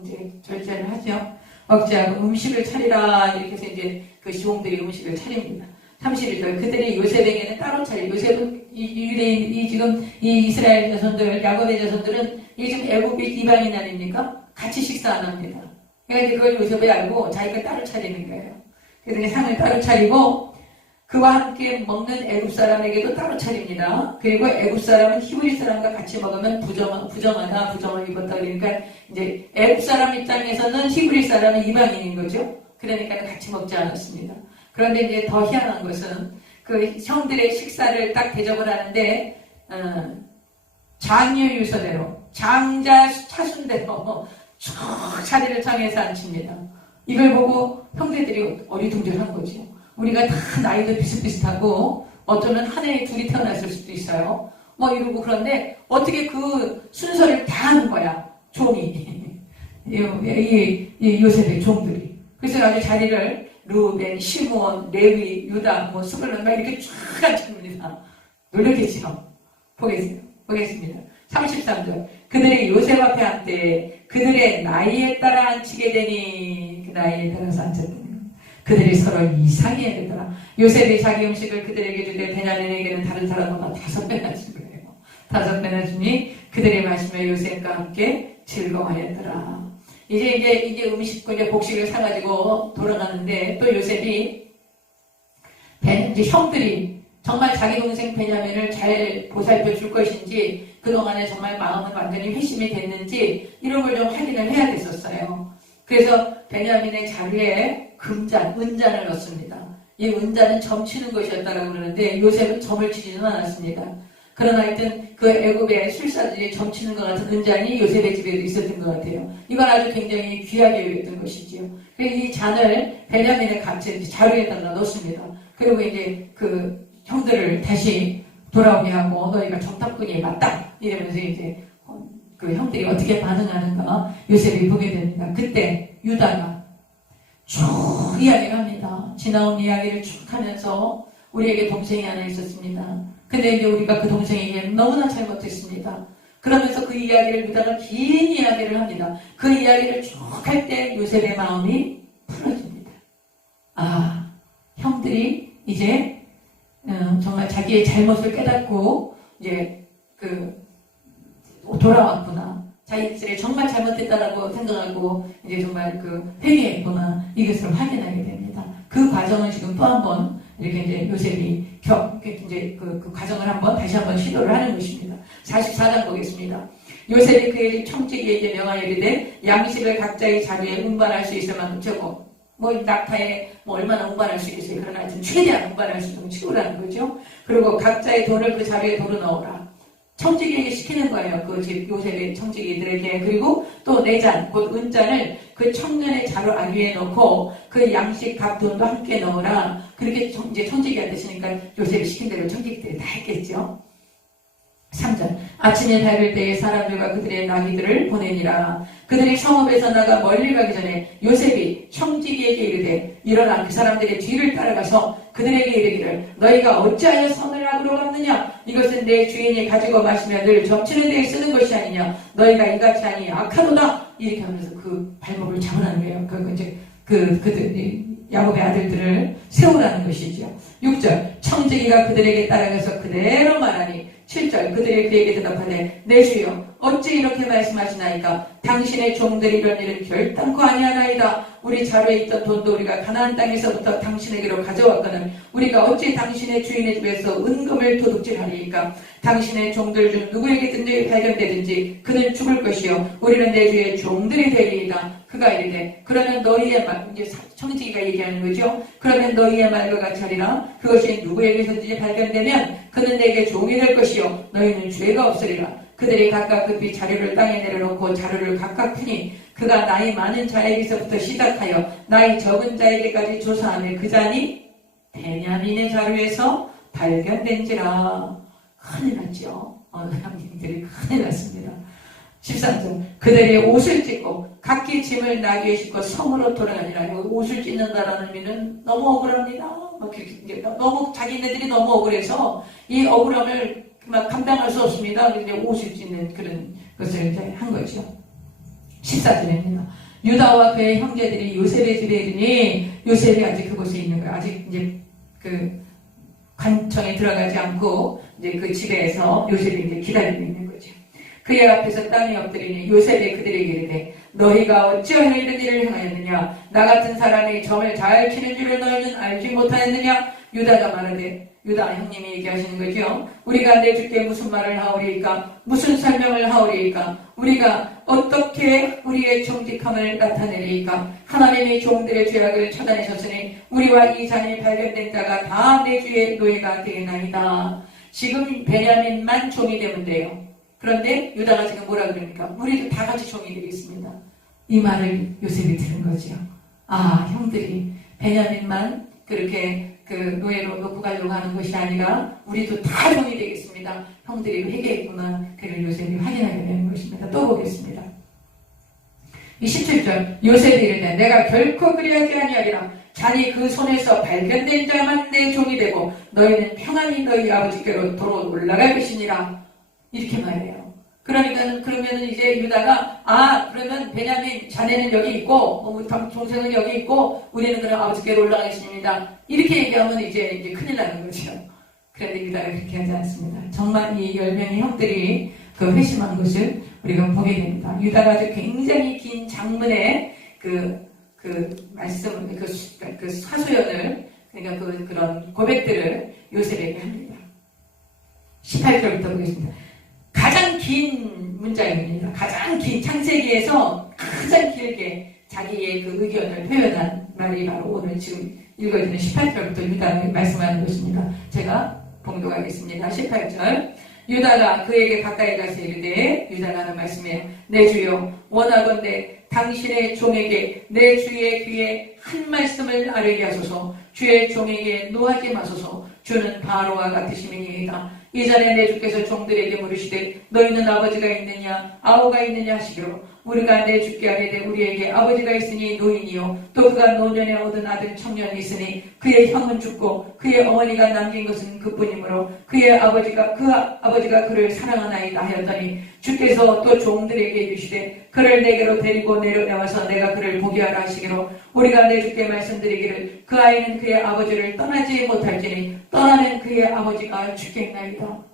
이제 절제를 하죠. 억제하고 음식을 차리라 이렇게 해서 이제 그 시공들이 음식을 차립니다. 31절 그들이 요셉에게는 따로 차리고 요셉은 이 유대인 지금 이 이스라엘 자손들 야곱의 자손들은 이 지금 애굽이 이방인 아닙니까? 같이 식사 안 합니다. 그러니까 그걸 요셉이 알고 자기가 따로 차리는 거예요. 그래서 상을 따로 차리고 그와 함께 먹는 애굽 사람에게도 따로 차립니다. 그리고 애굽 사람은 히브리 사람과 같이 먹으면 부정하게 입었다. 그러니까 이제 애굽 사람 입장에서는 히브리 사람은 이방인인 거죠. 그러니까 같이 먹지 않았습니다. 그런데 이제 더 희한한 것은 그 형들의 식사를 딱 대접을 하는데 장유 유서대로 장자 차순대로 쭉 자리를 정해서 앉힙니다. 이걸 보고 형제들이 어리둥절한 거죠. 우리가 다 나이도 비슷비슷하고 어쩌면 한 해에 둘이 태어났을 수도 있어요. 뭐 이러고 그런데 어떻게 그 순서를 다 하는 거야. 종이. 이 요셉의 종들이. 그래서 아주 자리를 루벤, 시므온, 레위, 유다, 뭐 스불론 막 이렇게 쫙 앉힙니다. 놀라겠죠? 보겠습니다. 33절 그들이 요셉 앞에 앉되 그들의 나이에 따라 앉히게 되니 그 나이에 따라서 앉혔더니 그들이 서로 이상히 여기더라. 요셉이 자기 음식을 그들에게 주되 베냐민에게는 다른 사람보다 5배나 준 거예요. 5배나 주니 그들이 마시며 요셉과 함께 즐거워하였더라. 이제 음식과 이제 곡식을 사가지고 돌아가는데 또 요셉이 이제 형들이 정말 자기 동생 베냐민을 잘 보살펴 줄 것인지 그동안에 정말 마음은 완전히 회심이 됐는지 이런 걸 좀 확인을 해야 됐었어요. 그래서 베냐민의 자리에 금잔, 은잔을 넣습니다. 이 은잔은 점치는 것이었다고 그러는데 요셉은 점을 치지는 않았습니다. 그러나 하여튼 그 애굽의 술사들이 점치는 것 같은 은잔이 요셉의 집에도 있었던 것 같아요. 이건 아주 굉장히 귀하게 여겼던 것이지요. 그래서 이 잔을 베냐민의 갇힌 자루에다가 넣습니다. 그리고 이제 그 형들을 다시 돌아오게 하고 너희가 정탐꾼이 맞다 이러면서 이제 그 형들이 어떻게 반응하는가 요셉이 보게 됩니다. 그때 유다가 쭉 이야기를 합니다. 지나온 이야기를 쭉 하면서 우리에게 동생이 하나 있었습니다. 근데 이제 우리가 그 동생에게 너무나 잘못했습니다. 그러면서 그 이야기를 유다가 긴 이야기를 합니다. 그 이야기를 쭉 할 때 요셉의 마음이 풀어집니다. 아, 형들이 이제 정말 자기의 잘못을 깨닫고 이제 돌아왔구나. 자기들이 정말 잘못했다라고 생각하고 이제 정말 회개했구나. 이것을 확인하게 됩니다. 그 과정을 지금 또 한 번 이렇게 이제 요셉이 이제 그 과정을 다시 한번 시도를 하는 것입니다. 44장 보겠습니다. 요셉이 그의 청지기에게 명하여 이르되 양식을 각자의 자리에 운반할 수 있을 만큼 적어. 낙타에 얼마나 운반할 수 있겠어요. 그러나 하여튼 최대한 운반할 수 있는 치우라는 거죠. 그리고 각자의 돈을 그 자리에 도로 넣어라. 청지기에게 시키는 거예요. 그 집 요셉의 청지기들에게. 그리고 또 내잔, 곧 은잔을 그 청년의 자루 위에 넣고 그 양식 값 돈도 함께 넣어라. 그렇게 이제 청지기한테 쓰니까 요셉이 시킨 대로 청지기들이 다 했겠죠. 3절 아침에 밝을 때에 사람들과 그들의 나귀들을 보내니라. 그들이 성읍에서 나가 멀리 가기 전에 요셉이 청지기에게 이르되 일어나 그 사람들의 뒤를 따라가서 그들에게 이르기를 너희가 어찌하여 선을 악으로 갚느냐. 이것은 내 주인이 가지고 마시며 늘 점치는 데에 쓰는 것이 아니냐. 너희가 이같이 하니 악하도다. 이렇게 하면서 그 발목을 잡으라는 거예요. 이제 그들 야곱의 아들들을 세우라는 것이죠. 6절 청지기가 그들에게 따라가서 그대로 말하니 7절 그들이 그에게 대답하되 내 주여 어찌 이렇게 말씀하시나이까. 당신의 종들이 이런 일을 결단코 아니하나이다. 우리 자루에 있던 돈도 우리가 가나안 땅에서부터 당신에게로 가져왔거늘 우리가 어찌 당신의 주인의 집에서 은금을 도둑질하리이까. 당신의 종들 중 누구에게든지 발견되든지 그는 죽을 것이요 우리는 내 주의 종들이 되리이다. 그가 이르되 그러면 너희의 말, 이제 청지기가 얘기하는 거죠. 그러면 너희의 말과 같이 하리라. 그것이 누구에게서든지 발견되면 그는 내게 종이 될 것이요 너희는 죄가 없으리라. 그들이 각각 급히 자루를 땅에 내려놓고 자루를 각각 펴니 그가 나이 많은 자에게서부터 시작하여 나이 적은 자에게까지 조사하며 그 잔이 베냐민의 자루에서 발견된지라. 큰일 났죠. 형님들이 큰일 났습니다. 13절 그들이 옷을 찢고 각기 짐을 나귀에 싣고 성으로 돌아가니라. 옷을 찢는다라는 의미는 너무 억울합니다. 너무 자기네들이 너무 억울해서 이 억울함을 감당할 수 없습니다. 그래서 옷을 찢는 그런 것을 이제 한 거죠. 14절입니다. 유다와 그의 형제들이 요셉의 집에 이르니 요셉이 아직 그곳에 있는 거예요. 아직 이제 관청에 들어가지 않고 이제 그 집에서 요셉이 이제 기다리고 있는 거죠. 그의 앞에서 땅에 엎드리니 요셉이 그들에게 이르되 너희가 어찌하여 이런 일을 행하였느냐. 나 같은 사람이 점을 잘 치는 줄을 너희는 알지 못하였느냐. 유다가 말하되 유다 형님이 얘기하시는 거죠. 우리가 내 주께 무슨 말을 하오리이까. 무슨 설명을 하오리이까. 우리가 어떻게 우리의 정직함을 나타내리이까. 하나님이 종들의 죄악을 처단하셨으니 우리와 이 잔이 발견된 자가 다 내 주의 노예가 되겠나이다. 지금 베냐민만 종이 되면 돼요. 그런데 유다가 지금 뭐라 그러니까 우리도 다 같이 종이 되겠습니다. 이 말을 요셉이 들은 거죠. 아, 형들이 베냐민만 그렇게 노예로 놓고 가려고 하는 것이 아니라 우리도 다 종이 되겠습니다. 형들이 회개했구나. 그를 요셉이 확인하게 되는 것입니다. 또 보겠습니다. 27절 요셉이 이르되 내가 결코 그리하지 아니하리라. 잔이 그 손에서 발견된 자만 내 종이 되고 너희는 평안히 너희 아버지께로 도로 올라갈 것이니라. 이렇게 말해요. 그러면은 이제 유다가 그러면 베냐민 자네는 여기 있고 동생은 여기 있고 우리는 그럼 아버지께로 올라가겠습니다. 이렇게 얘기하면 이제 큰일 나는 거죠. 그런데 유다가 그렇게 하지 않습니다. 정말 이 10명의 형들이 회심한 것을 우리가 보게 됩니다. 유다가 아주 굉장히 긴 장문의 말씀, 사소연을 그러니까 그런 고백들을 요셉에게 합니다. 18절부터 보겠습니다. 가장 긴 문장입니다. 가장 긴 창세기에서 가장 길게 자기의 의견을 표현한 말이 바로 오늘 지금 읽어지는 18절부터 유다가 말씀하는 것입니다. 제가 봉독하겠습니다. 18절. 유다가 그에게 가까이 가서 이르되, 유다가 하는 말씀에, 내 주여 원하건대 당신의 종에게 내 주의 귀에 한 말씀을 아뢰게 하소서. 주의 종에게 노하지 마소서. 주는 바로와 같으심이니이다. 이전에 내 주께서 종들에게 물으시되 너희는 아버지가 있느냐 아우가 있느냐 하시기로 우리가 내 주께 아뢰되 우리에게 아버지가 있으니 노인이요 또 그가 노년에 얻은 아들 청년이 있으니 그의 형은 죽고 그의 어머니가 남긴 것은 그뿐이므로 그의 아버지가 그를 사랑하나이다 하였더니 주께서 또 종들에게 이르시되 그를 내게로 데리고 내려와서 내가 그를 보게 하라 하시기로 우리가 내 주께 말씀드리기를 그 아이는 그의 아버지를 떠나지 못할지니 떠나면 그의 아버지가 죽겠나이다.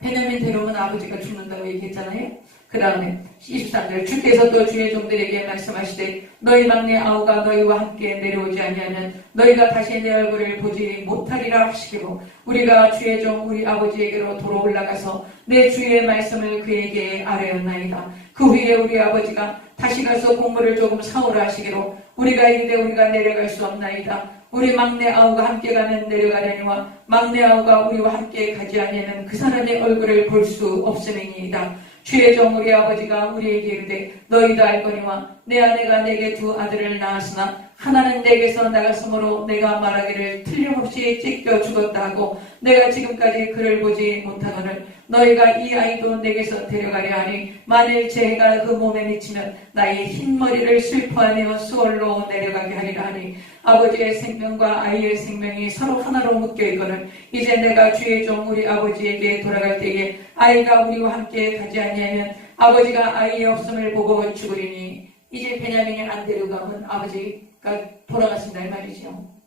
베냐민 데려오면 아버지가 죽는다고 얘기했잖아요. 그 다음에 23절 주께서 또 주의 종들에게 말씀하시되 너희 막내 아우가 너희와 함께 내려오지 아니하면 너희가 다시 내 얼굴을 보지 못하리라 하시기로 우리가 주의 종 우리 아버지에게로 도로 올라가서 내 주의 말씀을 그에게 아뢰었나이다. 그 후에 우리 아버지가 다시 가서 곡물을 조금 사오라 하시기로 우리가 이르되 우리가 내려갈 수 없나이다. 우리 막내 아우가 함께 가면 내려가려니와 막내 아우가 우리와 함께 가지 아니하면 그 사람의 얼굴을 볼 수 없음이니이다. 주의 종 우리 아버지가 우리에게 이르되 너희도 알거니와 내 아내가 내게 두 아들을 낳았으나 하나는 내게서 나갔으므로 내가 말하기를 틀림없이 찢겨 죽었다 하고 내가 지금까지 그를 보지 못하거늘 너희가 이 아이도 내게서 데려가려 하니 만일 제 해가 그 몸에 미치면 나의 흰머리를 슬퍼하며 수월로 내려가게 하리라 하니 아버지의 생명과 아이의 생명이 서로 하나로 묶여있거늘 이제 내가 주의 종 우리 아버지에게 돌아갈 때에 아이가 우리와 함께 가지 아니하면 아버지가 아이의 없음을 보고 죽으리니 이제 베냐민이 안 데려가면 아버지가 돌아갔습니다 이 말이죠.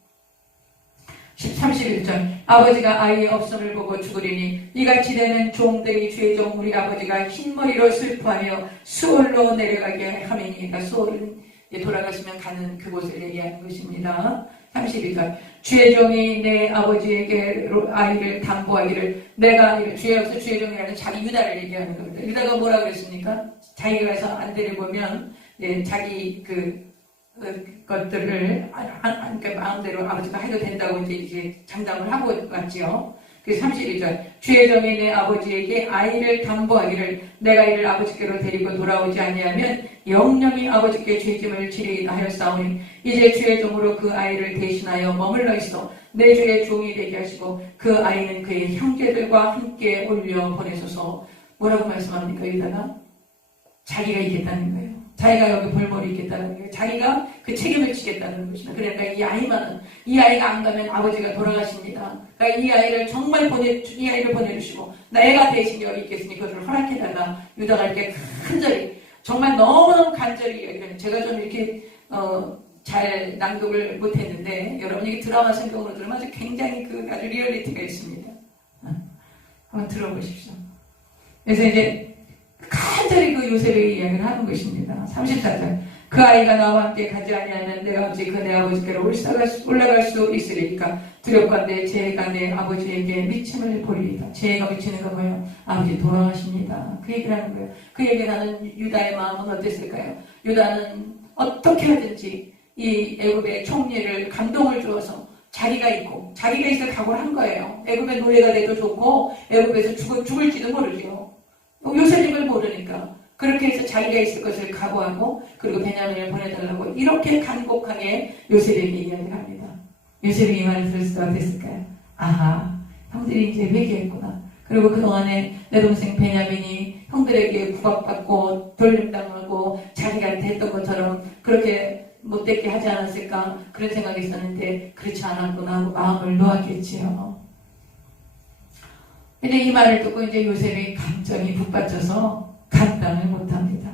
31절 아버지가 아이의 없음을 보고 죽으리니 이같이 되는 종들이 주의 종 우리 아버지가 흰머리로 슬퍼하며 수월로 내려가게 함이니까 수월은 돌아가시면 가는 그곳을 얘기하는 것입니다. 31절 주의 종이 내 아버지에게 아이를 당부하기를 내가 여기서 주의 종이라는 자기 유다를 얘기하는 겁니다. 유다가 뭐라 그랬습니까? 자기가 가서 안 데려보면 자기 것들을 마음대로 아버지가 해도 된다고 이제 장담을 하고 왔지요. 그래서 31절 주의 종이 내 아버지에게 아이를 당부하기를 내가 이를 아버지께로 데리고 돌아오지 아니하면 영영이 아버지께 죄짐을 지리이다 하였사오니 이제 주의 종으로 그 아이를 대신하여 머물러 있어 내 주의 종이 되게 하시고 그 아이는 그의 형제들과 함께 올려 보내소서. 뭐라고 말씀합니까? 유다가 자기가 있겠다는 거예요. 자기가 여기 볼머리 있겠다는 거예요. 자기가 그 책임을 지겠다는 것입니다. 그러니까 이 아이가 안 가면 아버지가 돌아가십니다. 그러니까 이 아이를 보내주시고 내가 대신 여기 있겠으니 그것을 허락해달라. 유다가 이렇게 간절히 정말 너무너무 간절히 얘기해요. 제가 좀 이렇게 잘 낭독을 못했는데 여러분이 드라마 성경으로 들으면 아주 굉장히 아주 리얼리티가 있습니다. 한번 들어보십시오. 그래서 이제 간절히 요셉의 이야기를 하는 것입니다. 34절 그 아이가 나와 함께 가지 아니하면 내가 어찌 내 아버지께로 올라갈 수 있으리까 두렵건대 죄가 내 아버지에게 미침을 보리이다. 죄가 미치는 건 뭐예요? 아버지 돌아가십니다. 그 얘기를 하는 거예요. 그 얘기를 하는 유다의 마음은 어땠을까요? 유다는 어떻게 하든지 이 애굽의 총리를 감동을 주어서 자기가 있을 각오를 한 거예요. 애굽의 노예가 돼도 좋고 애굽에서 죽을지도 모르죠. 요셉임을 모르니까 그렇게 해서 자기가 있을 것을 각오하고 그리고 베냐민을 보내달라고 이렇게 간곡하게 요셉에게 이야기를 합니다. 요셉이 이 말을 들었을 때 어땠을까요? 아하, 형들이 이제 회개했구나. 그리고 그동안에 내 동생 베냐민이 형들에게 구박받고 돌림당하고 자기한테 했던 것처럼 그렇게 못되게 하지 않았을까 그런 생각이 있었는데 그렇지 않았구나 하고 마음을 놓았겠지요. 근데 이 말을 듣고 이제 요셉의 감정이 북받쳐서 감당을 못합니다.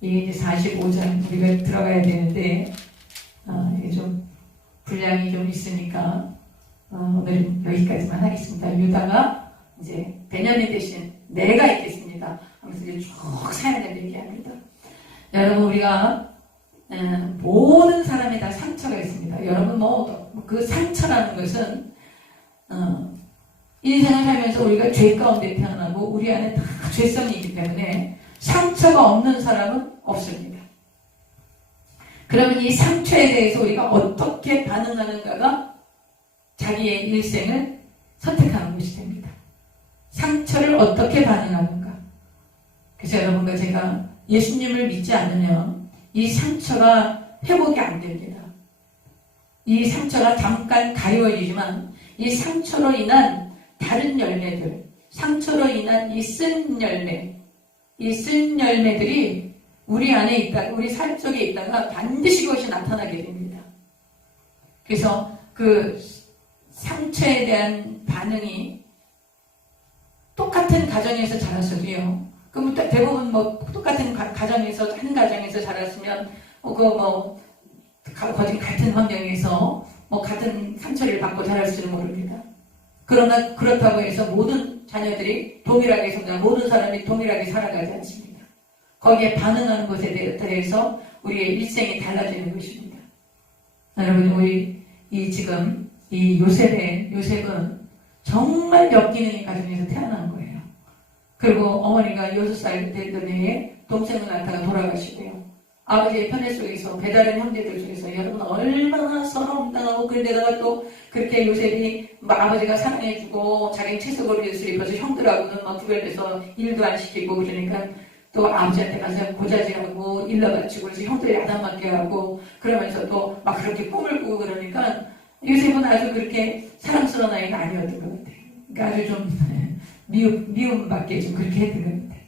이게 이제 45장 우리가 들어가야 되는데 이게 좀 분량이 좀 있으니까 오늘은 여기까지만 하겠습니다. 유다가 이제 베냐민 대신 내가 있겠습니다 하면서 이제 쭉 사연을 얘기합니다. 여러분 우리가 모든 사람에 다 상처가 있습니다. 여러분 그 상처라는 것은 인생을 살면서 우리가 죄 가운데 태어나고 우리 안에 다 죄성이 있기 때문에 상처가 없는 사람은 없습니다. 그러면 이 상처에 대해서 우리가 어떻게 반응하는가가 자기의 일생을 선택하는 것이 됩니다. 상처를 어떻게 반응하는가. 그래서 여러분과 제가 예수님을 믿지 않으면 이 상처가 회복이 안 됩니다. 이 상처가 잠깐 가려워지지만 이 상처로 인한 다른 열매들, 상처로 인한 이 쓴 열매, 이 쓴 열매들이 우리 안에 있다, 우리 삶 속에 있다가 반드시 그것이 나타나게 됩니다. 그래서 그 상처에 대한 반응이 똑같은 가정에서 자랐어도요. 그럼 대부분 뭐 똑같은 가정에서 한 가정에서 자랐으면 거진 같은 환경에서 같은 상처를 받고 자랄지는 모릅니다. 그러나 그렇다고 해서 모든 자녀들이 동일하게 성장, 모든 사람이 동일하게 살아가지 않습니다. 거기에 반응하는 것에 대해서 우리의 일생이 달라지는 것입니다. 여러분, 우리 지금 이 요셉은 정말 역기능의 가정에서 태어난 거예요. 그리고 어머니가 6살 되던 해에 동생을 낳다가 돌아가시고요. 아버지의 편애 속에서 배다른 형제들 중에서 여러분 얼마나 서러움당하고 그런데다가 또 그렇게 요셉이 아버지가 사랑해주고 자기 채석을 위해서 입어서 형들하고는 막 구별돼서 일도 안 시키고 그러니까 또 아버지한테 가서 고자질하고 일러 바치고 그래서 형들이 야단맞게 하고 그러면서 또 막 그렇게 꿈을 꾸고 그러니까 요셉은 아주 그렇게 사랑스러운 아이가 아니었던 것 같아요. 그러니까 아주 좀 미움받게 좀 그렇게 했던 것 같아요.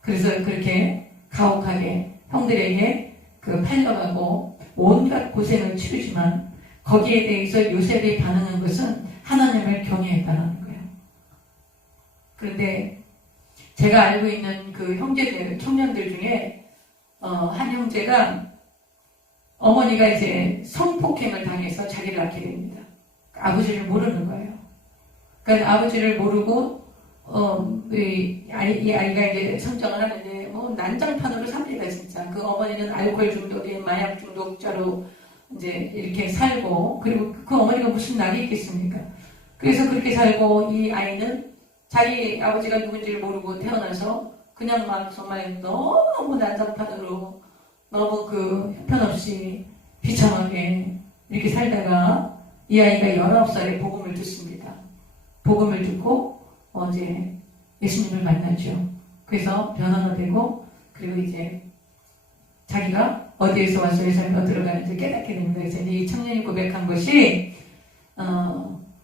그래서 그렇게 가혹하게 형들에게 팔려가고 온갖 고생을 치르지만 거기에 대해서 요셉이 반응한 것은 하나님을 경외했다는 거예요. 그런데 제가 알고 있는 그 형제들, 청년들 중에 한 형제가 어머니가 이제 성폭행을 당해서 자기를 낳게 됩니다. 아버지를 모르는 거예요. 그러니까 아버지를 모르고 이 아이가 이제 성장을 하는데 난장판으로 삽니다. 진짜 그 어머니는 알코올 중독에 마약 중독자로 이제 이렇게 살고 그리고 그 어머니가 무슨 낙이 있겠습니까? 그래서 그렇게 살고 이 아이는 자기 아버지가 누군지를 모르고 태어나서 그냥 막 정말 너무 난장판으로 너무 형편없이 비참하게 이렇게 살다가 이 아이가 19살에 복음을 듣습니다. 복음을 듣고 이제 예수님을 만나죠. 그래서 변화가 되고 그리고 이제 자기가 어디에서 와서 세상에 들어가는지 깨닫게 됩니다. 그래서 이 청년이 고백한 것이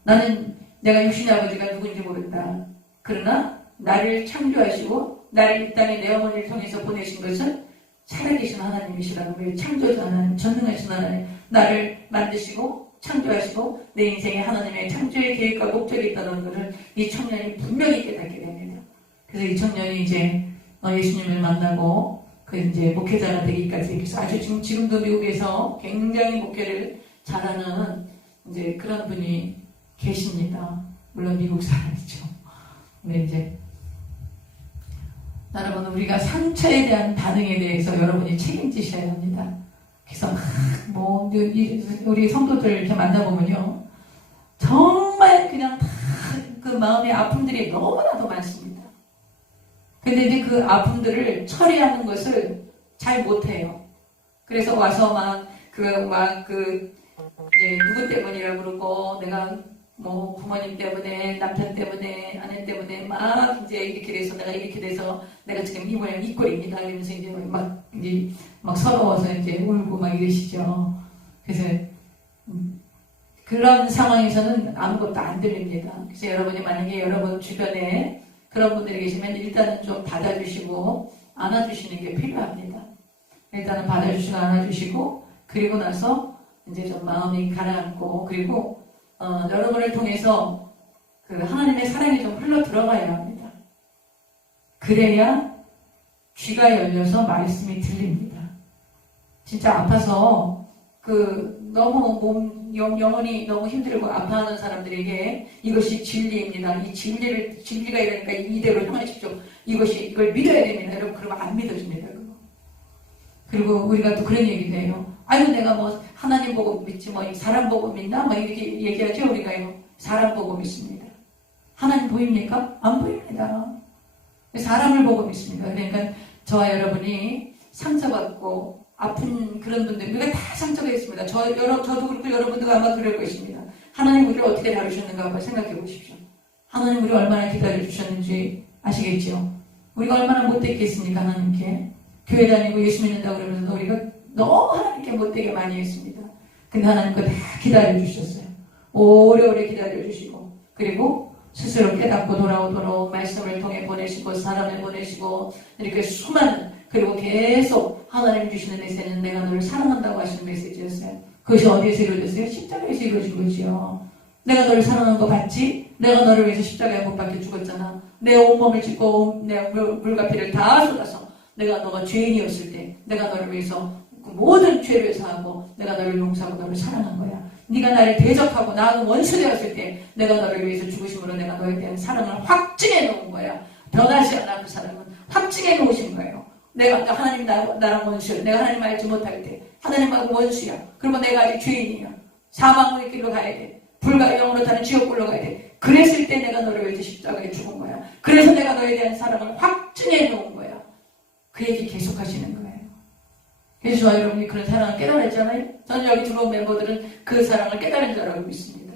나는 내가 육신의 아버지가 누군지 모른다. 그러나 나를 창조하시고 나를 이 땅에 내 어머니를 통해서 보내신 것은 살아계신 하나님이시라고. 창조자 하나님, 전능하신 하나님, 나를 만드시고 창조하시고 내 인생에 하나님의 창조의 계획과 목적이 있다는 것을 이 청년이 분명히 깨닫게 됩니다. 그래서 이 청년이 이제 예수님을 만나고 이제 목회자가 되기까지, 그래서 아주 지금도 미국에서 굉장히 목회를 잘하는 이제 그런 분이 계십니다. 물론 미국 사람이죠. 근데 이제 여러분, 우리가 상처에 대한 반응에 대해서 여러분이 책임지셔야 합니다. 그래서 우리 성도들 이렇게 만나보면요, 정말 그냥 다 그 마음의 아픔들이 너무나도 많습니다. 근데 이제 그 아픔들을 처리하는 것을 잘 못해요. 그래서 와서 이제 누구 때문이라고 그러고, 내가 부모님 때문에, 남편 때문에, 아내 때문에 막 이제 이렇게 돼서 내가 지금 이 모양 이 꼴입니다. 이러면서 이제 막 서러워서 이제 울고 막 이러시죠. 그래서 그런 상황에서는 아무것도 안 들립니다. 그래서 여러분이 만약에 여러분 주변에 그런 분들이 계시면 일단은 좀 받아주시고 안아주시는 게 필요합니다. 일단은 받아주시고 안아주시고 그리고 나서 이제 좀 마음이 가라앉고 그리고 여러분을 통해서 그 하나님의 사랑이 좀 흘러 들어가야 합니다. 그래야 귀가 열려서 말씀이 들립니다. 진짜 아파서 너무 영혼이 너무 힘들고 아파하는 사람들에게 이것이 진리입니다. 이 진리가 이러니까 이대로 행하십시오. 이걸 믿어야 됩니다. 여러분, 그러면 안 믿어집니다. 그리고 우리가 또 그런 얘기도 해요. 아이고, 내가 하나님 보고 믿지, 사람 보고 믿나? 이렇게 얘기하죠, 우리가요. 사람 보고 믿습니다. 하나님 보입니까? 안 보입니다. 사람을 보고 믿습니다. 그러니까 저와 여러분이 상처받고 아픈 그런 분들, 우리가 다 상처가 있습니다. 저도 그렇고 여러분들도 아마 그럴 것입니다. 하나님 우리를 어떻게 다루셨는가 한번 생각해 보십시오. 하나님 우리를 얼마나 기다려주셨는지 아시겠죠? 우리가 얼마나 못됐겠습니까, 하나님께. 교회 다니고 예수 믿는다고 그러면서 우리가 너무 하나님께 못되게 많이 했습니다. 근데 하나님 거 다 기다려주셨어요. 오래오래 기다려주시고, 그리고 스스로 깨닫고 돌아오도록 말씀을 통해 보내시고, 사람을 보내시고, 이렇게 수많은, 그리고 계속 하나님 주시는 메시지는 내가 너를 사랑한다고 하시는 메시지였어요. 그것이 어디에서 이루어졌어요? 십자가에서 이루어진 거지요. 내가 너를 사랑한 거 봤지? 내가 너를 위해서 십자가에 못 박혀 죽었잖아. 내 온몸을 찢고 내 물과 피를 다 쏟아서 내가 너가 죄인이었을 때 내가 너를 위해서 그 모든 죄를 사하고 내가 너를 용서하고 너를 사랑한 거야. 네가 나를 대적하고 나하고 원수되었을 때 내가 너를 위해서 죽으심으로 내가 너에 대한 사랑을 확증해 놓은 거야. 변하지 않아. 그 사랑은 확증해 놓으신 거예요. 내가 하나님 나랑 원수야. 내가 하나님 알지 못할 때 하나님하고 원수야. 그리고 내가 아직 죄인이야. 사망의 길로 가야 돼. 불과 영으로 타는 지옥불로 가야 돼. 그랬을 때 내가 너를 위해서 십자가에 죽은 거야. 그래서 내가 너에 대한 사랑을 확증해 놓은 거야. 그 얘기 계속 하시는 거예요. 그래서 저와 여러분이 그런 사랑을 깨달았잖아요. 저는 여기 들어온 멤버들은 그 사랑을 깨달은 줄 알고 있습니다.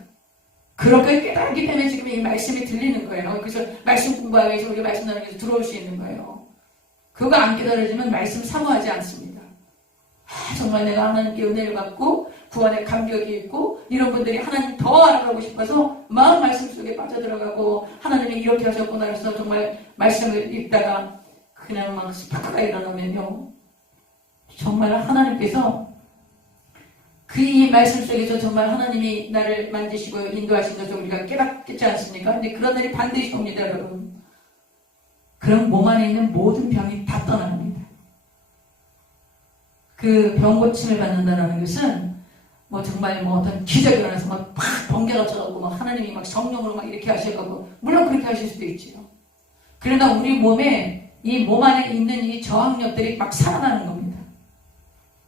그렇게 깨달았기 때문에 지금 이 말씀이 들리는 거예요. 그래서 말씀 공부하기 위해서 우리가 말씀 나누기 위해서 들어올 수 있는 거예요. 그거 안 깨달아지면 말씀 사모하지 않습니다. 정말 내가 하나님께 은혜를 받고 구원의 감격이 있고 이런 분들이 하나님 더 알아가고 싶어서 마음 말씀 속에 빠져들어가고 하나님이 이렇게 하셨구나 해서 정말 말씀을 읽다가 그냥 막 스파크가 일어나면요. 정말 하나님께서 그 말씀 속에서 정말 하나님이 나를 만지시고 인도하신 것을 우리가 깨닫겠지 않습니까? 근데 그런 날이 반드시 옵니다, 여러분. 그럼 몸 안에 있는 모든 병이 다 떠납니다. 그 병 고침을 받는다는 것은 뭐 정말 뭐 어떤 기적이 일어나서 막 번개가 쳐가고 막 하나님이 막 성령으로 막 이렇게 하셔가고 물론 그렇게 하실 수도 있지요. 그러나 우리 몸에 이 몸 안에 있는 이 저항력들이 막 살아나는 겁니다.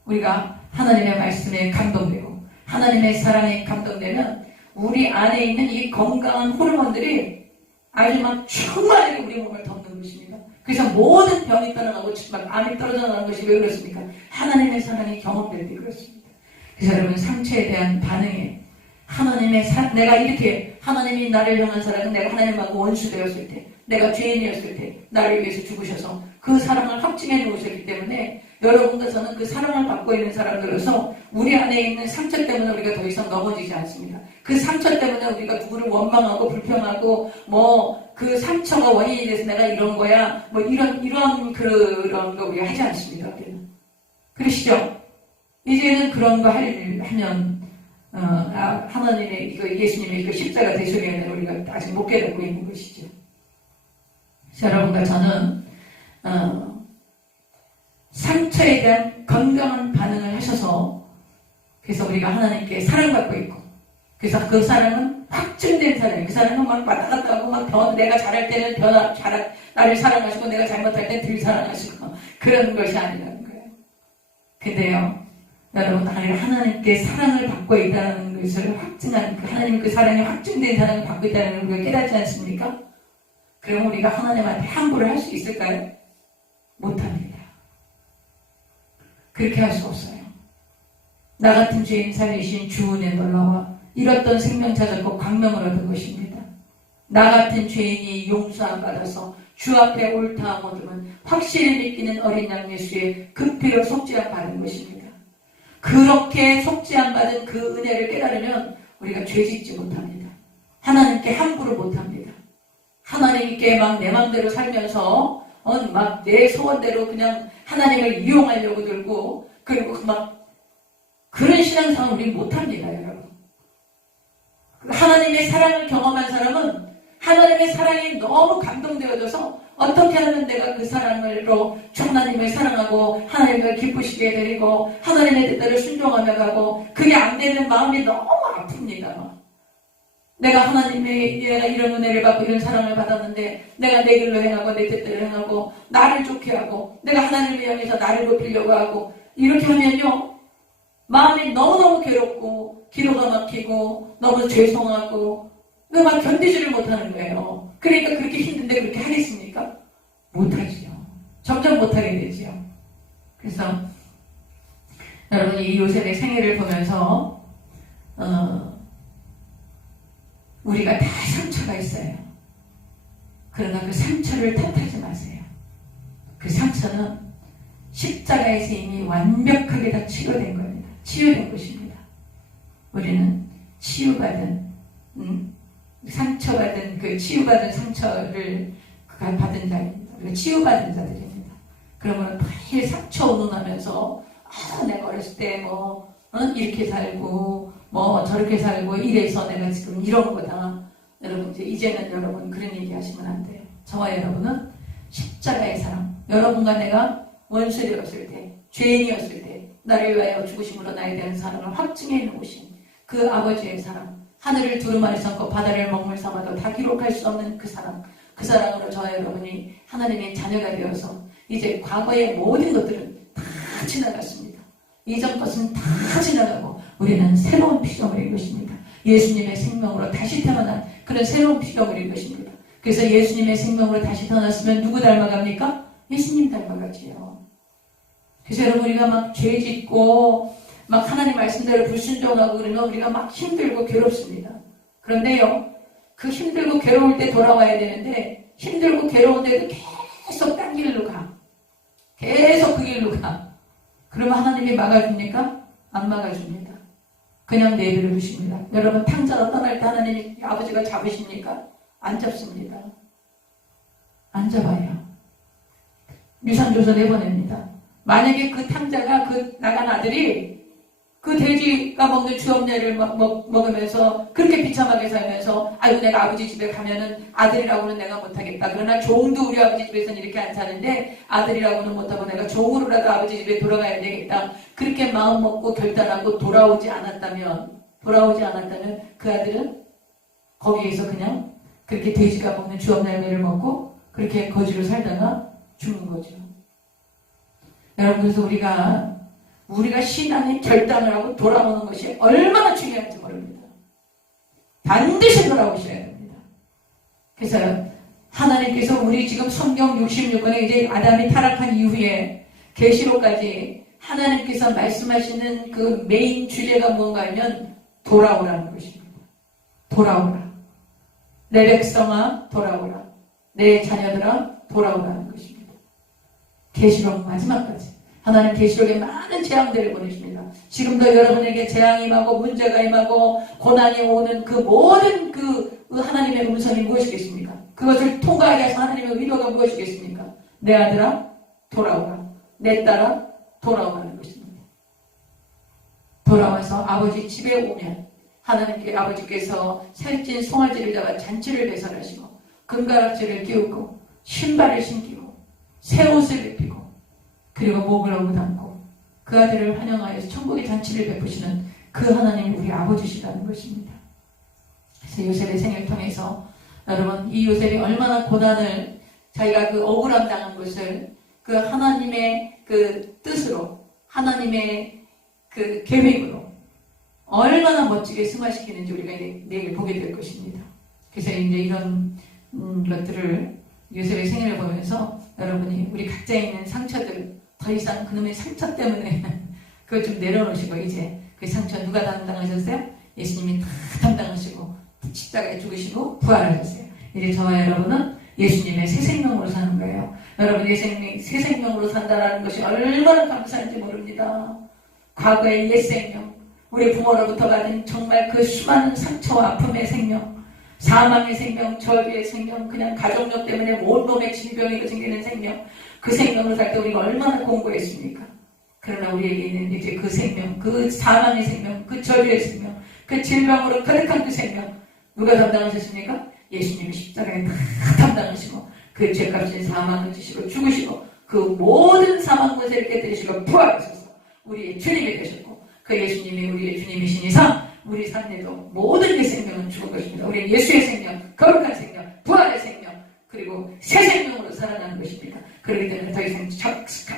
우리가 하나님의 말씀에 감동되고 하나님의 사랑에 감동되면 우리 안에 있는 이 건강한 호르몬들이 아주 막 충만하게 우리 몸을 덮는 것입니다. 그래서 모든 병이 떠나가고 막 암이 떨어져 나가는 것이 왜 그렇습니까? 하나님의 사랑이 경험될 때 그렇습니다. 그래서 여러분 상처에 대한 반응에 하나님의 내가 이렇게 하나님이 나를 향한 사랑은 내가 하나님하고 원수되었을 때 내가 죄인이었을 때 나를 위해서 죽으셔서 그 사랑을 확증해 놓으셨기 때문에 여러분과 저는 그 사랑을 받고 있는 사람들로서 우리 안에 있는 상처 때문에 우리가 더 이상 넘어지지 않습니다. 그 상처 때문에 우리가 누구를 원망하고 불평하고 뭐 그 상처가 원인이 돼서 내가 이런 거야 뭐 이런 그런 거 우리가 하지 않습니다. 우리는. 그러시죠? 이제는 그런 거 하면 하나님의 이거 예수님의 그 십자가 대속에는 우리가 아직 못 깨닫고 있는 것이죠. 여러분과 저는 상처에 대한 건강한 반응을 하셔서 그래서 우리가 하나님께 사랑받고 있고 그래서 그 사랑은 확증된 사랑이에요. 그 사랑은 막 왔다 갔다 하고 막 내가 잘할 때는 나를 사랑하시고 내가 잘못할 때는 덜 사랑하시고 그런 것이 아니라는 거예요. 근데요 여러분 하나님께 사랑을 받고 있다는 것을 확증한 하나님 그 사랑이 확증된 사랑을 받고 있다는 걸 우리가 깨닫지 않습니까? 그럼 우리가 하나님한테 함부를 할 수 있을까요? 못합니다. 그렇게 할 수 없어요. 나 같은 죄인 살리신 주 은혜 놀라와 잃었던 생명 찾았고 광명을 얻은 것입니다. 나 같은 죄인이 용서함 받아서 주 앞에 옳다 못하면 확실히 믿기는 어린 양 예수의 그 피로 속죄함 받은 것입니다. 그렇게 속죄함 받은 그 은혜를 깨달으면 우리가 죄짓지 못합니다. 하나님께 함부로 못합니다. 하나님께 막 내 맘대로 살면서 막 내 소원대로 그냥 하나님을 이용하려고 들고 그리고 막 그런 신앙생활 우리 못합니다, 여러분. 하나님의 사랑을 경험한 사람은 하나님의 사랑이 너무 감동되어져서 어떻게 하면 내가 그 사랑으로 하나님을 사랑하고 하나님을 기쁘시게 드리고 하나님의 뜻대로 순종하며 가고 그게 안 되는 마음이 너무 아픕니다. 내가 하나님의 이런 은혜를 받고 이런 사랑을 받았는데 내가 내 길로 행하고 내 뜻대로 행하고 나를 좋게 하고 내가 하나님을 향해서 나를 높이려고 하고 이렇게 하면요 마음이 너무너무 괴롭고 기도가 막히고 너무 죄송하고 막 견디지를 못하는 거예요. 그러니까 그렇게 힘든데 그렇게 하겠습니까? 못하지요. 점점 못하게 되지요. 그래서 여러분이 이 요셉의 생애를 보면서 우리가 다 상처가 있어요. 그러나 그 상처를 탓하지 마세요. 그 상처는 십자가에서 이미 완벽하게 다 치료된 겁니다. 치유된 것입니다. 우리는 치유받은 상처받은 그 치유받은 상처를 받은 자입니다. 치유받은 자들입니다. 그러면 매일 상처 운운하면서 내가 어렸을 때 이렇게 살고 저렇게 살고 이래서 내가 지금 이런 거다. 여러분 이제는 여러분 그런 얘기 하시면 안 돼요. 저와 여러분은 십자가의 사랑. 여러분과 내가 원수되었을 때, 죄인이었을 때 나를 위하여 죽으심으로 나에 대한 사랑을 확증해 놓으신 그 아버지의 사랑. 하늘을 두루마리 삼고 바다를 먹물 삼아도 다 기록할 수 없는 그 사랑. 그 사랑으로 저와 여러분이 하나님의 자녀가 되어서 이제 과거의 모든 것들은 다 지나갔습니다. 이전 것은 다 지나가고 우리는 새로운 피조물인 것입니다. 예수님의 생명으로 다시 태어난 그런 새로운 피조물인 것입니다. 그래서 예수님의 생명으로 다시 태어났으면 누구 닮아갑니까? 예수님 닮아가지요. 그래서 여러분 우리가 막 죄 짓고 막 하나님 말씀대로 불순종하고 그러면 우리가 막 힘들고 괴롭습니다. 그런데요, 그 힘들고 괴로울 때 돌아와야 되는데 힘들고 괴로운데도 계속 딴 길로 가. 계속 그 길로 가. 그러면 하나님이 막아줍니까? 안 막아줍니다. 그냥 내버려 두십니다. 여러분 탕자로 떠날 때 하나님이 아버지가 잡으십니까? 안 잡습니다. 안 잡아요. 유산조서 내보냅니다. 만약에 그 탕자가 그 나간 아들이 그 돼지가 먹는 주업내를 먹으면서 그렇게 비참하게 살면서 아이고 내가 아버지 집에 가면은 아들이라고는 내가 못하겠다. 그러나 종도 우리 아버지 집에서는 이렇게 안 사는데 아들이라고는 못하고 내가 종으로라도 아버지 집에 돌아가야 되겠다. 그렇게 마음 먹고 결단하고 돌아오지 않았다면 그 아들은 거기에서 그냥 그렇게 돼지가 먹는 주업내를 먹고 그렇게 거지로 살다가 죽는 거죠. 여러분 그래서 우리가 신앙의 결단을 하고 돌아오는 것이 얼마나 중요한지 모릅니다. 반드시 돌아오셔야 됩니다. 그래서 하나님께서 우리 지금 성경 66권에 이제 아담이 타락한 이후에 계시록까지 하나님께서 말씀하시는 그 메인 주제가 뭔가 하면 돌아오라는 것입니다. 돌아오라. 내 백성아 돌아오라. 내 자녀들아 돌아오라는 것입니다. 계시록 마지막까지. 하나님 계시록에 많은 재앙들을 보내십니다. 지금도 여러분에게 재앙이 임하고 문제가 임하고 고난이 오는 그 모든 그 하나님의 음성이 무엇이겠습니까? 그것을 통과하게 해서 하나님의 의도가 무엇이겠습니까? 내 아들아 돌아오라. 내 딸아 돌아오라는 것입니다. 돌아와서 아버지 집에 오면 하나님께 아버지께서 살찐 송아지를 잡아 잔치를 배설하시고 금가락지를 끼우고 신발을 신기고 새 옷을 입히고 그리고 목을 어긋안고 그 아들을 환영하여서 천국의 잔치를 베푸시는 그 하나님이 우리 아버지시라는 것입니다. 그래서 요셉의 생애를 통해서 여러분 이 요셉이 얼마나 고난을 자기가 그 억울함 당한 것을 그 하나님의 그 뜻으로 하나님의 그 계획으로 얼마나 멋지게 승화시키는지 우리가 내일 보게 될 것입니다. 그래서 이제 이런 것들을 요셉의 생애를 보면서 여러분이 우리 각자에 있는 상처들 더 이상 그놈의 상처 때문에 그걸 좀 내려놓으시고 이제 그 상처 누가 담당하셨어요? 예수님이 다 담당하시고 십자가에 죽으시고 부활하셨어요. 이제 저와 여러분은 예수님의 새 생명으로 사는 거예요. 여러분의 새 생명으로 산다는 것이 얼마나 감사한지 모릅니다. 과거의 옛 생명, 우리 부모로부터 받은 정말 그 수많은 상처와 아픔의 생명, 사망의 생명, 저주의 생명, 그냥 가족력 때문에 온몸에 질병이 생기는 생명, 그 생명으로 살 때 우리가 얼마나 공부했습니까? 그러나 우리에게 있는 이제 그 생명, 그 사망의 생명, 그 저주의 생명, 그 질병으로 가득한 그 생명, 누가 담당하셨습니까? 예수님이 십자가에 다 담당하시고 그 죄값인 사망을 지시고 죽으시고 그 모든 사망 권세를 깨뜨리시고 부활하셔서 우리의 주님이 되셨고 그 예수님이 우리의 주님이신 이상 우리 삶에도 모든 의 생명은 죽은 것입니다. 우리는 예수의 생명, 거룩한 생명, 부활의 생명, 그리고 새 생명으로 살아나는 것입니다. 그렇기 때문에 더 이상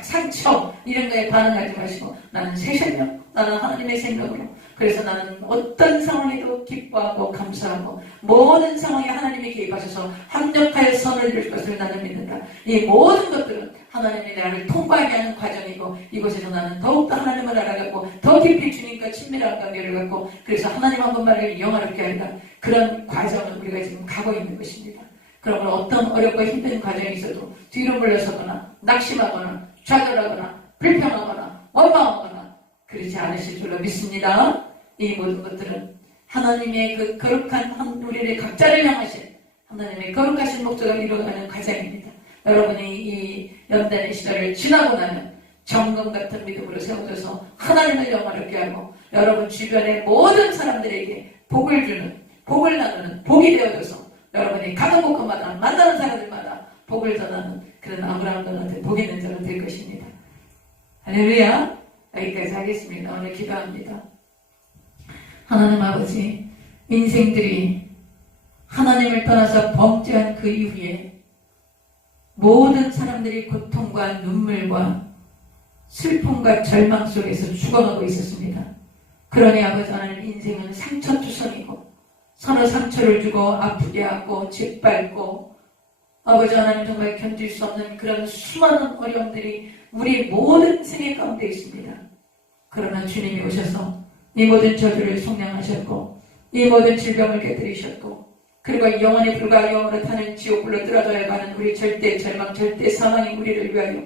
상처 이런 거에 반응하지 마시고 나는 새 생명, 나는 하나님의 생명으로 그래서 나는 어떤 상황에도 기뻐하고 감사하고 모든 상황에 하나님이 개입하셔서 합력하여 선을 이룰 것을 나는 믿는다. 이 모든 것들은 하나님이 나를 통과하게 하는 과정이고, 이곳에서 나는 더욱더 하나님을 알아가고 더 깊이 주님과 친밀한 관계를 갖고, 그래서 하나님 한 분만을 영화롭게 하는 그런 과정을 우리가 지금 가고 있는 것입니다. 그러므로 어떤 어렵고 힘든 과정이 있어도 뒤로 물러서거나 낙심하거나 좌절하거나 불평하거나 원망하거나 그렇지 않으실 줄로 믿습니다. 이 모든 것들은 하나님의 그 거룩한 우리를 각자를 향하신 하나님의 거룩하신 목적을 이루어가는 과정입니다. 여러분이 이 연단의 시절을 지나고 나면 정금 같은 믿음으로 세워져서 하나님을 영화롭게 하고, 여러분 주변의 모든 사람들에게 복을 주는, 복을 나누는, 복이 되어져서 여러분이 가는 곳마다 만나는 사람들마다 복을 전하는 그런 아브라함과 같은 복 있는 자가 될 것입니다. 할렐루야. 여기까지 하겠습니다. 오늘 기도합니다. 하나님 아버지, 인생들이 하나님을 떠나서 범죄한 그 이후에 모든 사람들이 고통과 눈물과 슬픔과 절망 속에서 죽어가고 있었습니다. 그러니 아버지 하나님, 인생은 상처투성이고 서로 상처를 주고 아프게 하고 짓밟고, 아버지 하나님 정말 견딜 수 없는 그런 수많은 어려움들이 우리 모든 생애 가운데 있습니다. 그러나 주님이 오셔서 이 모든 저주를 속량하셨고, 이 모든 질병을 깨뜨리셨고, 그리고 영원히 불과 영원으로 타는 지옥불로 떨어져야 하는 우리 절대 절망, 절대 사망의 우리를 위하여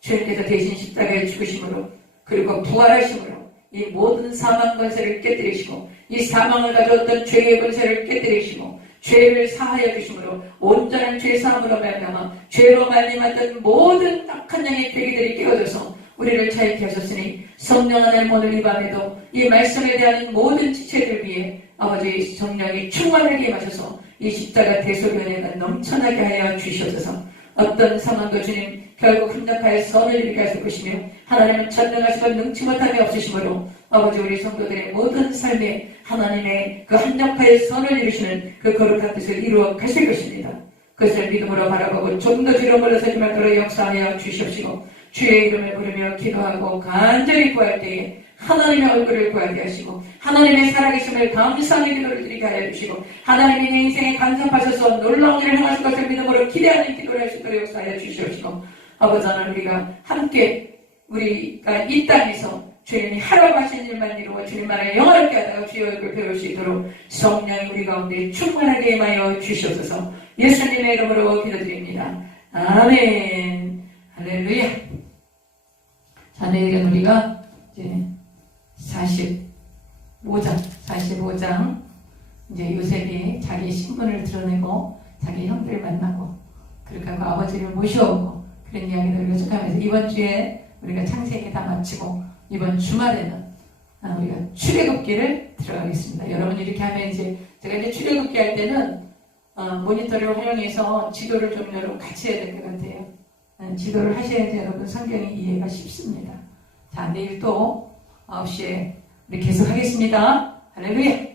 주님께서 대신 십자가에 죽으심으로, 그리고 부활하심으로 이 모든 사망 권세를 깨뜨리시고, 이 사망을 가져왔던 죄의 권세를 깨뜨리시고, 죄를 사하여 주심으로 온전한 죄 사함으로 말미암아 죄로 말미암았던 모든 악한 영의 괴기들이 깨어져서 우리를 자유케 하셨으니, 성령 하나님 오늘 이 밤에도 이 말씀에 대한 모든 지체들 위해 아버지 성령이 충만하게 임하셔서 이 십자가 대소변에가 넘쳐나게 하여 주시옵소서. 어떤 상황도 주님 결국 합력하여 선을 이루게 하실 것이며, 하나님은 전능하시고 능치 못함이 없으시므로 아버지 우리 성도들의 모든 삶에 하나님의 그 합력하여 선을 이루시는 그 거룩한 뜻을 이루어 가실 것입니다. 그것을 믿음으로 바라보고 좀 더 뒤로 물러서지 말도록 역사하여 주시옵시고, 주의 이름을 부르며 기도하고 간절히 구할 때에 하나님의 얼굴을 구하게 하시고, 하나님의 살아계심을 감사하는 기도를 드리게 하여 주시고, 하나님이 내 인생에 간섭하셔서 놀라운 일을 행하실 것을 믿음으로 기대하는 기도를 할 수 있도록 역사하여 주시옵시고, 아버지 하나님, 우리가 함께 우리가 이 땅에서 주님이 하라고 하신 일만 이루어 주님만을 영화롭게 하다가 주의 얼굴을 배울 수 있도록 성령이 우리 가운데 충만하게 임하여 주시옵소서. 예수님의 이름으로 기도드립니다. 아멘. 할렐루야. 자, 내일은 우리가 이제 45장 이제 요셉이 자기 신분을 드러내고 자기 형들을 만나고 그렇게 하고 아버지를 모셔오고 그런 이야기들을 계속하면서 이번 주에 우리가 창세기 다 마치고 이번 주말에는 우리가 출애굽기를 들어가겠습니다. 여러분 이렇게 하면 이제 제가 이제 출애굽기 할 때는 모니터를 활용해서 지도를 좀 여러분 같이 해야 될 것 같아요. 지도를 하셔야지 여러분 성경이 이해가 쉽습니다. 자, 내일 또 9시에 우리 계속 하겠습니다. 할렐루야.